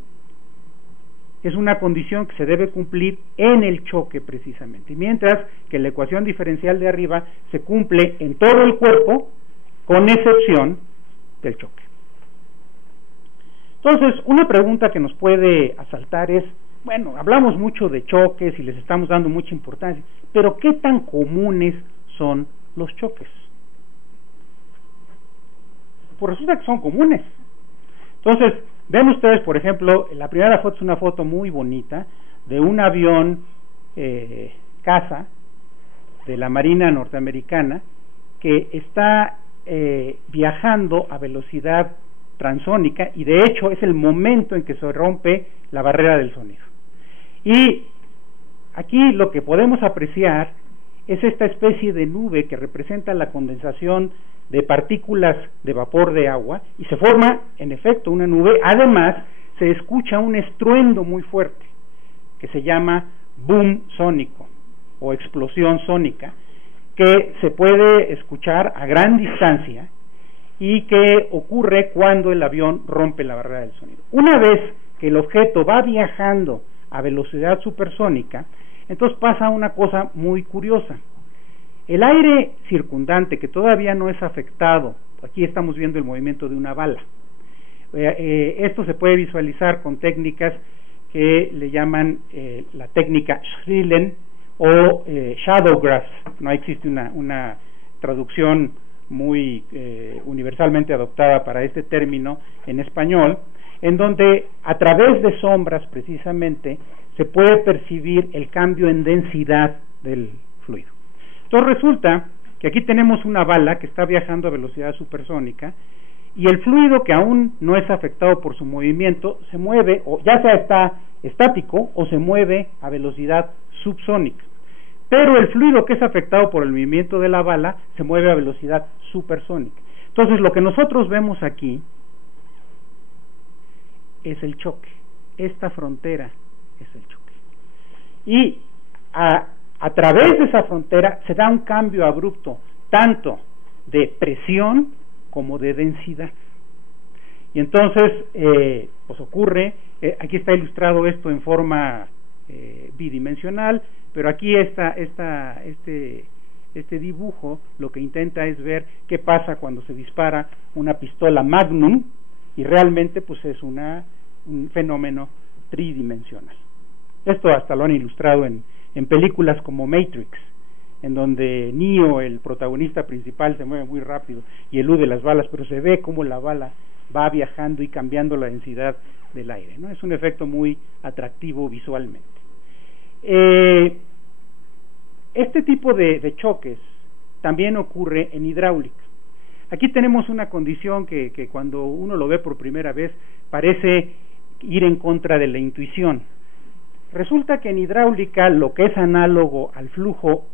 es una condición que se debe cumplir en el choque precisamente, mientras que la ecuación diferencial de arriba se cumple en todo el cuerpo, con excepción del choque. Entonces, una pregunta que nos puede asaltar es: bueno, hablamos mucho de choques y les estamos dando mucha importancia, pero ¿qué tan comunes son los choques? Pues resulta que son comunes. Entonces, ven ustedes, por ejemplo, la primera foto es una foto muy bonita de un avión caza de la Marina norteamericana que está viajando a velocidad transónica, y de hecho es el momento en que se rompe la barrera del sonido. Y aquí lo que podemos apreciar es esta especie de nube que representa la condensación de partículas de vapor de agua, y se forma en efecto una nube. Además se escucha un estruendo muy fuerte que se llama boom sónico o explosión sónica, que se puede escuchar a gran distancia y que ocurre cuando el avión rompe la barrera del sonido. Una vez que el objeto va viajando a velocidad supersónica, entonces pasa una cosa muy curiosa. El aire circundante, que todavía no es afectado, aquí estamos viendo el movimiento de una bala. Esto se puede visualizar con técnicas que le llaman la técnica Schrillen o Shadowgraph. No existe una traducción muy universalmente adoptada para este término en español, en donde a través de sombras precisamente se puede percibir el cambio en densidad del fluido. Entonces resulta que aquí tenemos una bala que está viajando a velocidad supersónica, y el fluido, que aún no es afectado por su movimiento, se mueve, o ya sea está estático o se mueve a velocidad subsónica. Pero el fluido que es afectado por el movimiento de la bala se mueve a velocidad supersónica. Entonces lo que nosotros vemos aquí es el choque. Esta frontera es el choque. Y a través de esa frontera se da un cambio abrupto, tanto de presión como de densidad. Y entonces pues ocurre, aquí está ilustrado esto en forma bidimensional, pero aquí este dibujo lo que intenta es ver qué pasa cuando se dispara una pistola Magnum, y realmente pues es un fenómeno tridimensional. Esto hasta lo han ilustrado en películas como Matrix, en donde Neo, el protagonista principal, se mueve muy rápido y elude las balas, pero se ve cómo la bala va viajando y cambiando la densidad del aire, ¿no? Es un efecto muy atractivo visualmente. Este tipo de choques también ocurre en hidráulica. Aquí tenemos una condición que cuando uno lo ve por primera vez parece ir en contra de la intuición. Resulta que en hidráulica lo que es análogo al flujo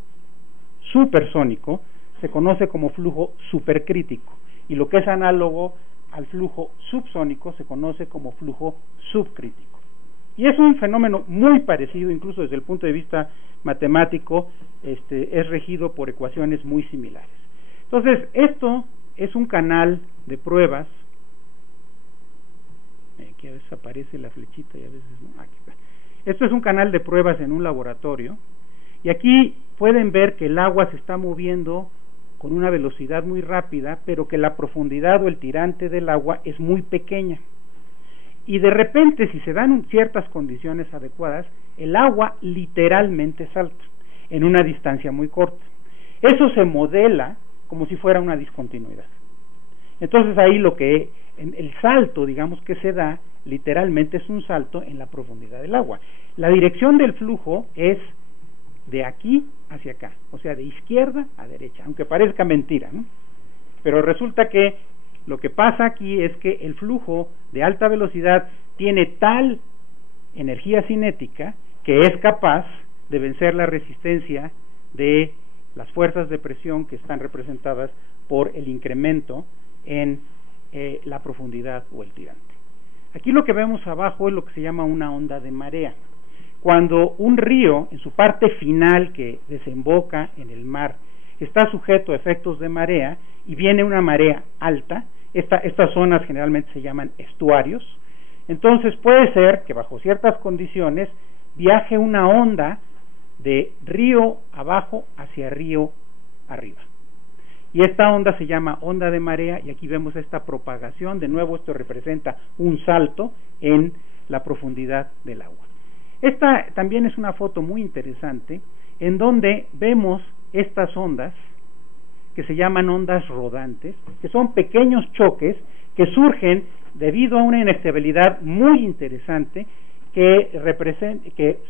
supersónico se conoce como flujo supercrítico, y lo que es análogo al flujo subsónico se conoce como flujo subcrítico. Y es un fenómeno muy parecido, incluso desde el punto de vista matemático, es regido por ecuaciones muy similares. Entonces, esto es un canal de pruebas. Aquí a veces aparece la flechita y a veces no. Aquí está. Esto es un canal de pruebas en un laboratorio, y aquí pueden ver que el agua se está moviendo con una velocidad muy rápida, pero que la profundidad o el tirante del agua es muy pequeña. Y de repente, si se dan ciertas condiciones adecuadas, el agua literalmente salta en una distancia muy corta. Eso se modela como si fuera una discontinuidad. Entonces ahí el salto, digamos, que se da, literalmente es un salto en la profundidad del agua. La dirección del flujo es de aquí hacia acá, o sea, de izquierda a derecha, aunque parezca mentira, ¿no? Pero resulta que lo que pasa aquí es que el flujo de alta velocidad tiene tal energía cinética que es capaz de vencer la resistencia de las fuerzas de presión que están representadas por el incremento en la profundidad o el tirante. Aquí lo que vemos abajo es lo que se llama una onda de marea. Cuando un río, en su parte final que desemboca en el mar, está sujeto a efectos de marea y viene una marea alta, estas zonas generalmente se llaman estuarios, entonces puede ser que bajo ciertas condiciones viaje una onda de río abajo hacia río arriba. Y esta onda se llama onda de marea, y aquí vemos esta propagación. De nuevo, esto representa un salto en la profundidad del agua. Esta también es una foto muy interesante, en donde vemos estas ondas, que se llaman ondas rodantes, que son pequeños choques que surgen debido a una inestabilidad muy interesante que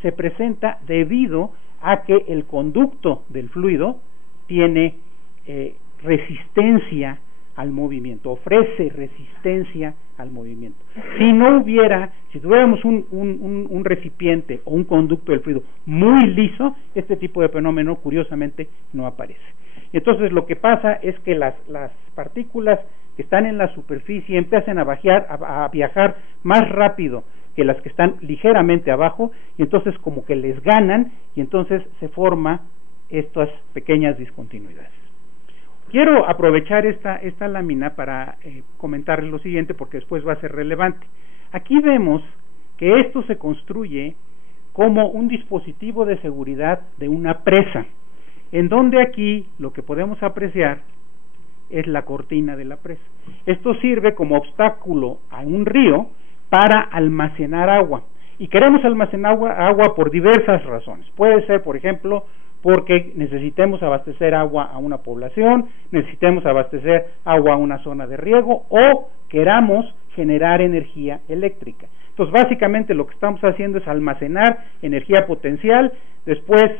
se presenta debido a que el conducto del fluido tiene resistencia al movimiento, ofrece resistencia al movimiento. Si tuviéramos un recipiente o un conducto del fluido muy liso, este tipo de fenómeno curiosamente no aparece. Y entonces lo que pasa es que las partículas que están en la superficie empiezan a viajar más rápido que las que están ligeramente abajo, y entonces como que les ganan, y entonces se forman estas pequeñas discontinuidades. Quiero aprovechar esta lámina para comentarles lo siguiente, porque después va a ser relevante. Aquí vemos que esto se construye como un dispositivo de seguridad de una presa, en donde aquí lo que podemos apreciar es la cortina de la presa. Esto sirve como obstáculo a un río para almacenar agua, y queremos almacenar agua por diversas razones. Puede ser, por ejemplo, porque necesitemos abastecer agua a una población, necesitemos abastecer agua a una zona de riego, o queramos generar energía eléctrica. Entonces, básicamente lo que estamos haciendo es almacenar energía potencial. Después,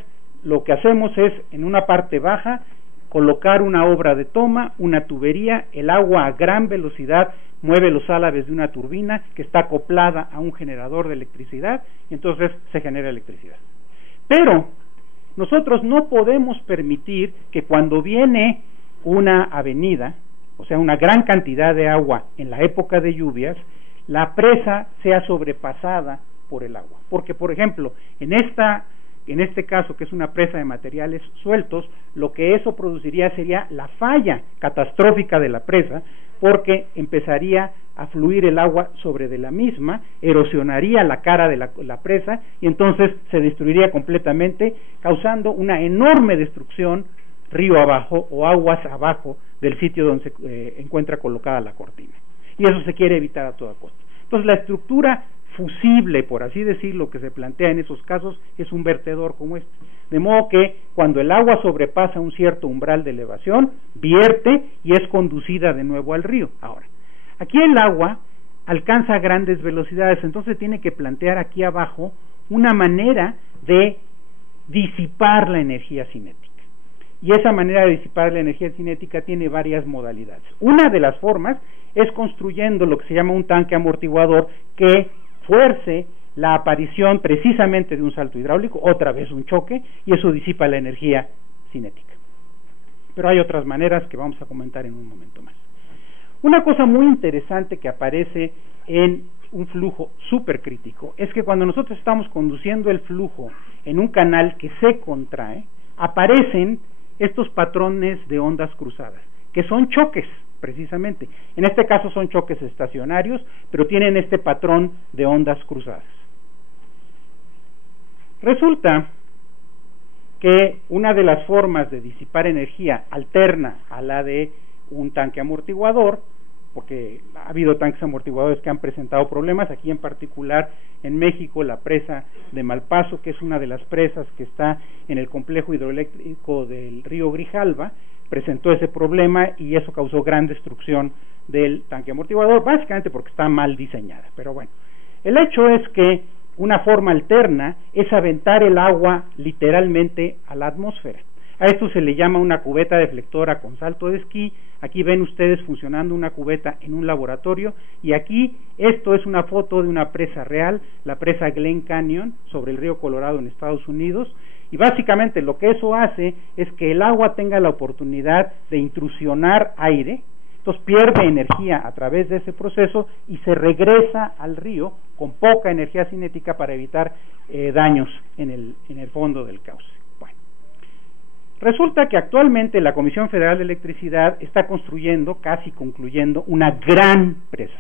lo que hacemos es, en una parte baja, colocar una obra de toma, una tubería, el agua a gran velocidad mueve los álabes de una turbina que está acoplada a un generador de electricidad, y entonces se genera electricidad. Pero nosotros no podemos permitir que cuando viene una avenida, o sea, una gran cantidad de agua en la época de lluvias, la presa sea sobrepasada por el agua. Porque, por ejemplo, en este caso, que es una presa de materiales sueltos, lo que eso produciría sería la falla catastrófica de la presa, porque empezaría a fluir el agua sobre de la misma, erosionaría la cara de la presa, y entonces se destruiría completamente, causando una enorme destrucción río abajo o aguas abajo del sitio donde se encuentra colocada la cortina. Y eso se quiere evitar a toda costa. Entonces, la estructura fusible, por así decirlo, que se plantea en esos casos es un vertedor como este, de modo que cuando el agua sobrepasa un cierto umbral de elevación, vierte y es conducida de nuevo al río. Ahora, aquí el agua alcanza grandes velocidades, entonces tiene que plantear aquí abajo una manera de disipar la energía cinética. Y esa manera de disipar la energía cinética tiene varias modalidades. Una de las formas es construyendo lo que se llama un tanque amortiguador que fuerce la aparición precisamente de un salto hidráulico, otra vez un choque, y eso disipa la energía cinética. Pero hay otras maneras que vamos a comentar en un momento más. Una cosa muy interesante que aparece en un flujo supercrítico es que cuando nosotros estamos conduciendo el flujo en un canal que se contrae, aparecen estos patrones de ondas cruzadas, que son choques, precisamente. En este caso son choques estacionarios, pero tienen este patrón de ondas cruzadas. Resulta que una de las formas de disipar energía alterna a la de un tanque amortiguador, porque ha habido tanques amortiguadores que han presentado problemas, aquí en particular en México la presa de Malpaso, que es una de las presas que está en el complejo hidroeléctrico del río Grijalva, presentó ese problema y eso causó gran destrucción del tanque amortiguador, básicamente porque está mal diseñada. Pero bueno, el hecho es que una forma alterna es aventar el agua literalmente a la atmósfera. A esto se le llama una cubeta deflectora con salto de esquí. Aquí ven ustedes funcionando una cubeta en un laboratorio, y aquí esto es una foto de una presa real, la presa Glen Canyon, sobre el río Colorado en Estados Unidos, y básicamente lo que eso hace es que el agua tenga la oportunidad de intrusionar aire, entonces pierde energía a través de ese proceso y se regresa al río con poca energía cinética para evitar daños en el fondo del cauce. Bueno, resulta que actualmente la Comisión Federal de Electricidad está construyendo, casi concluyendo, una gran presa.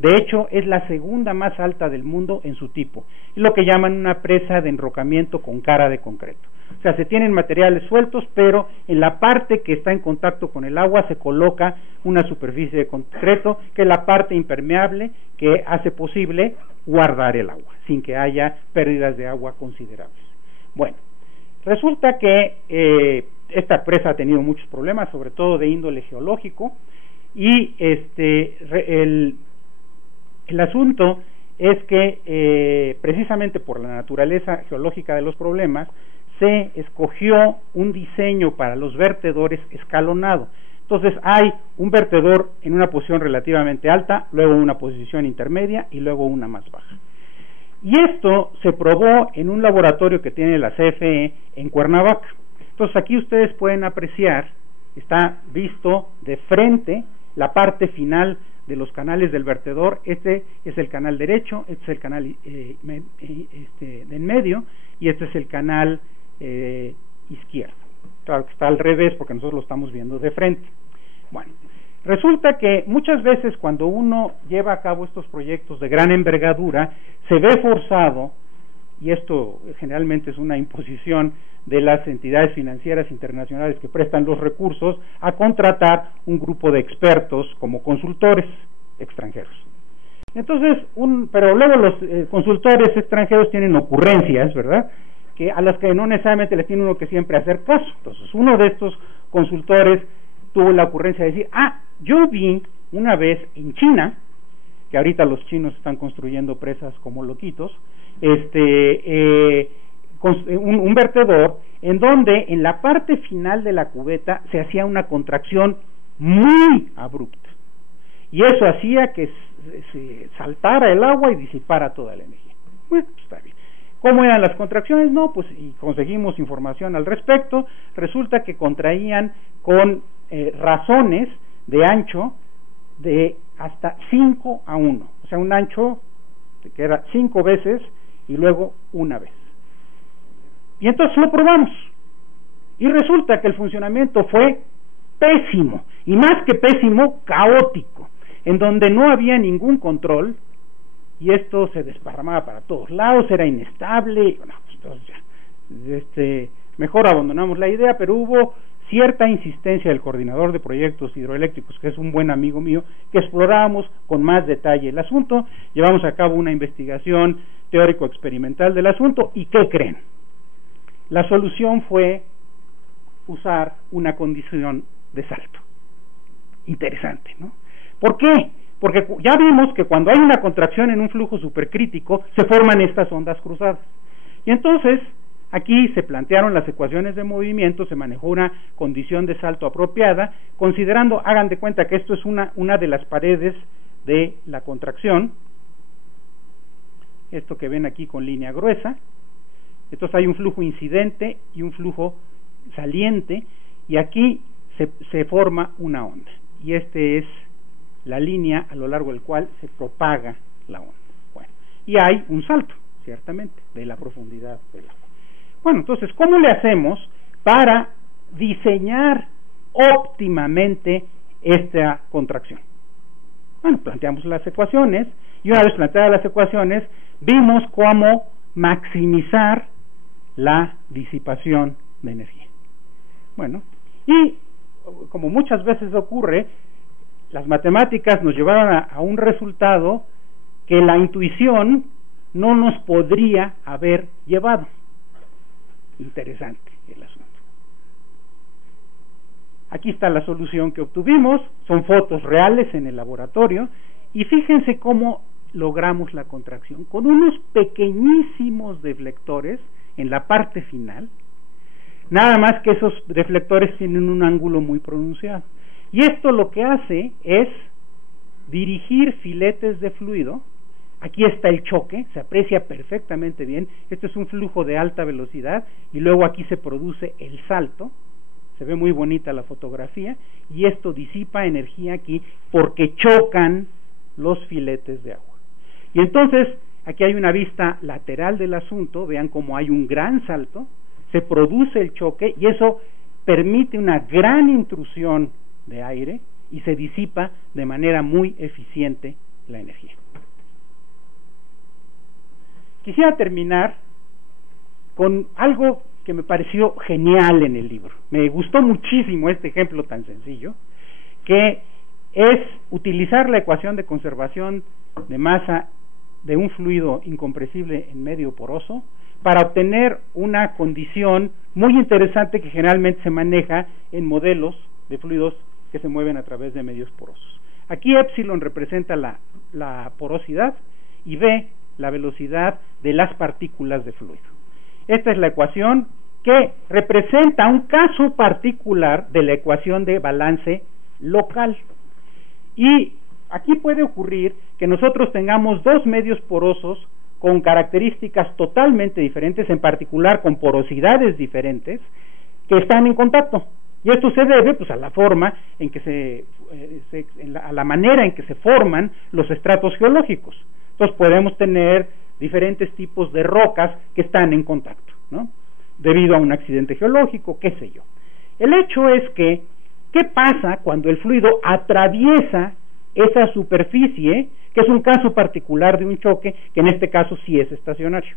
De hecho, es la segunda más alta del mundo en su tipo. Es lo que llaman una presa de enrocamiento con cara de concreto. O sea, se tienen materiales sueltos, pero en la parte que está en contacto con el agua se coloca una superficie de concreto, que es la parte impermeable que hace posible guardar el agua, sin que haya pérdidas de agua considerables. Bueno, resulta que esta presa ha tenido muchos problemas, sobre todo de índole geológico, y el asunto es que precisamente por la naturaleza geológica de los problemas se escogió un diseño para los vertedores escalonado. Entonces hay un vertedor en una posición relativamente alta, luego una posición intermedia y luego una más baja. Y esto se probó en un laboratorio que tiene la CFE en Cuernavaca. Entonces aquí ustedes pueden apreciar, está visto de frente la parte final de los canales del vertedor. Este es el canal derecho, este es el canal de en medio y este es el canal izquierdo. Claro que está al revés porque nosotros lo estamos viendo de frente. Bueno, resulta que muchas veces cuando uno lleva a cabo estos proyectos de gran envergadura, se ve forzado, y esto generalmente es una imposición de las entidades financieras internacionales que prestan los recursos, a contratar un grupo de expertos como consultores extranjeros. Entonces, pero luego los consultores extranjeros tienen ocurrencias, ¿verdad?, que a las que no necesariamente les tiene uno que siempre hacer caso. Entonces, uno de estos consultores tuvo la ocurrencia de decir, yo vi una vez en China, que ahorita los chinos están construyendo presas como loquitos, un vertedor en donde en la parte final de la cubeta se hacía una contracción muy abrupta, y eso hacía que se saltara el agua y disipara toda la energía. Bueno, está bien. ¿Cómo eran las contracciones? No, pues y conseguimos información al respecto. Resulta que contraían con razones de ancho de hasta 5:1, o sea, un ancho que era 5 veces y luego una vez. Y entonces lo probamos, y resulta que el funcionamiento fue pésimo, y más que pésimo, caótico, en donde no había ningún control, y esto se desparramaba para todos lados, era inestable. Bueno, pues entonces ya, mejor abandonamos la idea, pero hubo cierta insistencia del coordinador de proyectos hidroeléctricos, que es un buen amigo mío, que exploráramos con más detalle el asunto. Llevamos a cabo una investigación teórico-experimental del asunto, y ¿qué creen? La solución fue usar una condición de salto. Interesante, ¿no? ¿Por qué? Porque ya vimos que cuando hay una contracción en un flujo supercrítico, se forman estas ondas cruzadas. Y entonces, aquí se plantearon las ecuaciones de movimiento, se manejó una condición de salto apropiada, considerando, hagan de cuenta que esto es una de las paredes de la contracción, esto que ven aquí con línea gruesa. Entonces hay un flujo incidente y un flujo saliente, y aquí se forma una onda, y es la línea a lo largo del cual se propaga la onda. Bueno, y hay un salto, ciertamente, de la profundidad del agua. Bueno, entonces, ¿cómo le hacemos para diseñar óptimamente esta contracción? Bueno, planteamos las ecuaciones, y una vez planteadas las ecuaciones, vimos cómo maximizar la disipación de energía. Bueno, y como muchas veces ocurre, las matemáticas nos llevaron a un resultado que la intuición no nos podría haber llevado. Interesante el asunto. Aquí está la solución que obtuvimos, son fotos reales en el laboratorio, y fíjense cómo logramos la contracción con unos pequeñísimos deflectores en la parte final, nada más que esos deflectores tienen un ángulo muy pronunciado, y esto lo que hace es dirigir filetes de fluido. Aquí está el choque, se aprecia perfectamente bien. Esto es un flujo de alta velocidad, y luego aquí se produce el salto. Se ve muy bonita la fotografía, y esto disipa energía aquí porque chocan los filetes de agua. Y entonces aquí hay una vista lateral del asunto. Vean cómo hay un gran salto, se produce el choque, y eso permite una gran intrusión de aire, y se disipa de manera muy eficiente la energía. Quisiera terminar con algo que me pareció genial en el libro. Me gustó muchísimo este ejemplo tan sencillo, que es utilizar la ecuación de conservación de masa de un fluido incompresible en medio poroso para obtener una condición muy interesante que generalmente se maneja en modelos de fluidos que se mueven a través de medios porosos. Aquí epsilon representa la porosidad, y V la velocidad de las partículas de fluido. Esta es la ecuación que representa un caso particular de la ecuación de balance local. Y aquí puede ocurrir que nosotros tengamos dos medios porosos con características totalmente diferentes, en particular con porosidades diferentes, que están en contacto. Y esto se debe pues a la forma en que a la manera en que se forman los estratos geológicos. Entonces podemos tener diferentes tipos de rocas que están en contacto, ¿no? Debido a un accidente geológico, qué sé yo. El hecho es que, ¿qué pasa cuando el fluido atraviesa esa superficie, que es un caso particular de un choque, que en este caso sí es estacionario?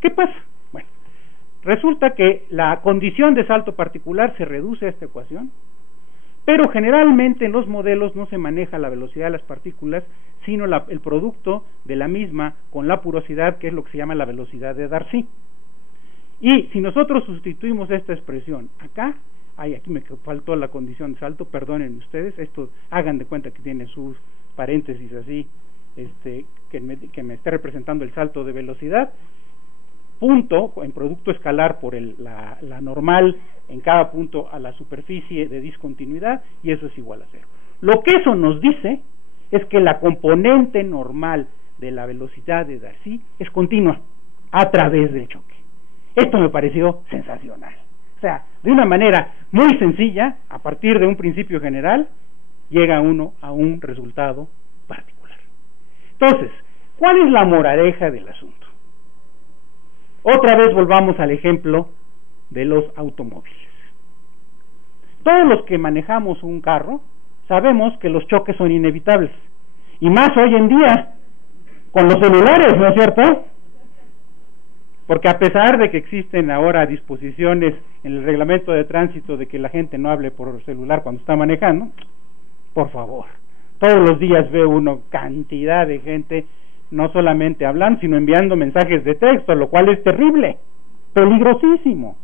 ¿Qué pasa? Bueno, resulta que la condición de salto particular se reduce a esta ecuación, pero generalmente en los modelos no se maneja la velocidad de las partículas, sino el producto de la misma con la porosidad, que es lo que se llama la velocidad de Darcy. Y si nosotros sustituimos esta expresión acá, aquí me faltó la condición de salto, perdonen ustedes, esto hagan de cuenta que tiene sus paréntesis así, que me esté representando el salto de velocidad, punto en producto escalar por la normal en cada punto a la superficie de discontinuidad, y eso es igual a cero. Lo que eso nos dice es que la componente normal de la velocidad de Darcy es continua a través del choque. Esto me pareció sensacional. O sea, de una manera muy sencilla, a partir de un principio general, llega uno a un resultado particular. Entonces, ¿cuál es la moraleja del asunto? Otra vez volvamos al ejemplo de los automóviles. Todos los que manejamos un carro sabemos que los choques son inevitables, y más hoy en día con los celulares, ¿no es cierto? Porque a pesar de que existen ahora disposiciones en el reglamento de tránsito de que la gente no hable por celular cuando está manejando, por favor, todos los días ve uno cantidad de gente no solamente hablando, sino enviando mensajes de texto, lo cual es terrible, peligrosísimo.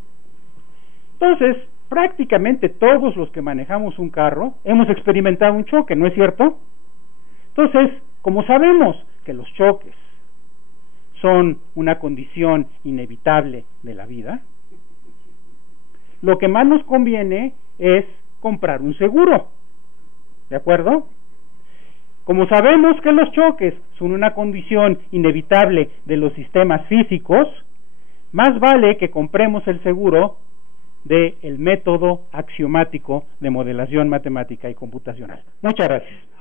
Entonces, prácticamente todos los que manejamos un carro hemos experimentado un choque, ¿no es cierto? Entonces, como sabemos que los choques son una condición inevitable de la vida, lo que más nos conviene es comprar un seguro, ¿de acuerdo? Como sabemos que los choques son una condición inevitable de los sistemas físicos, más vale que compremos el seguro del método axiomático de modelación matemática y computacional. Muchas gracias.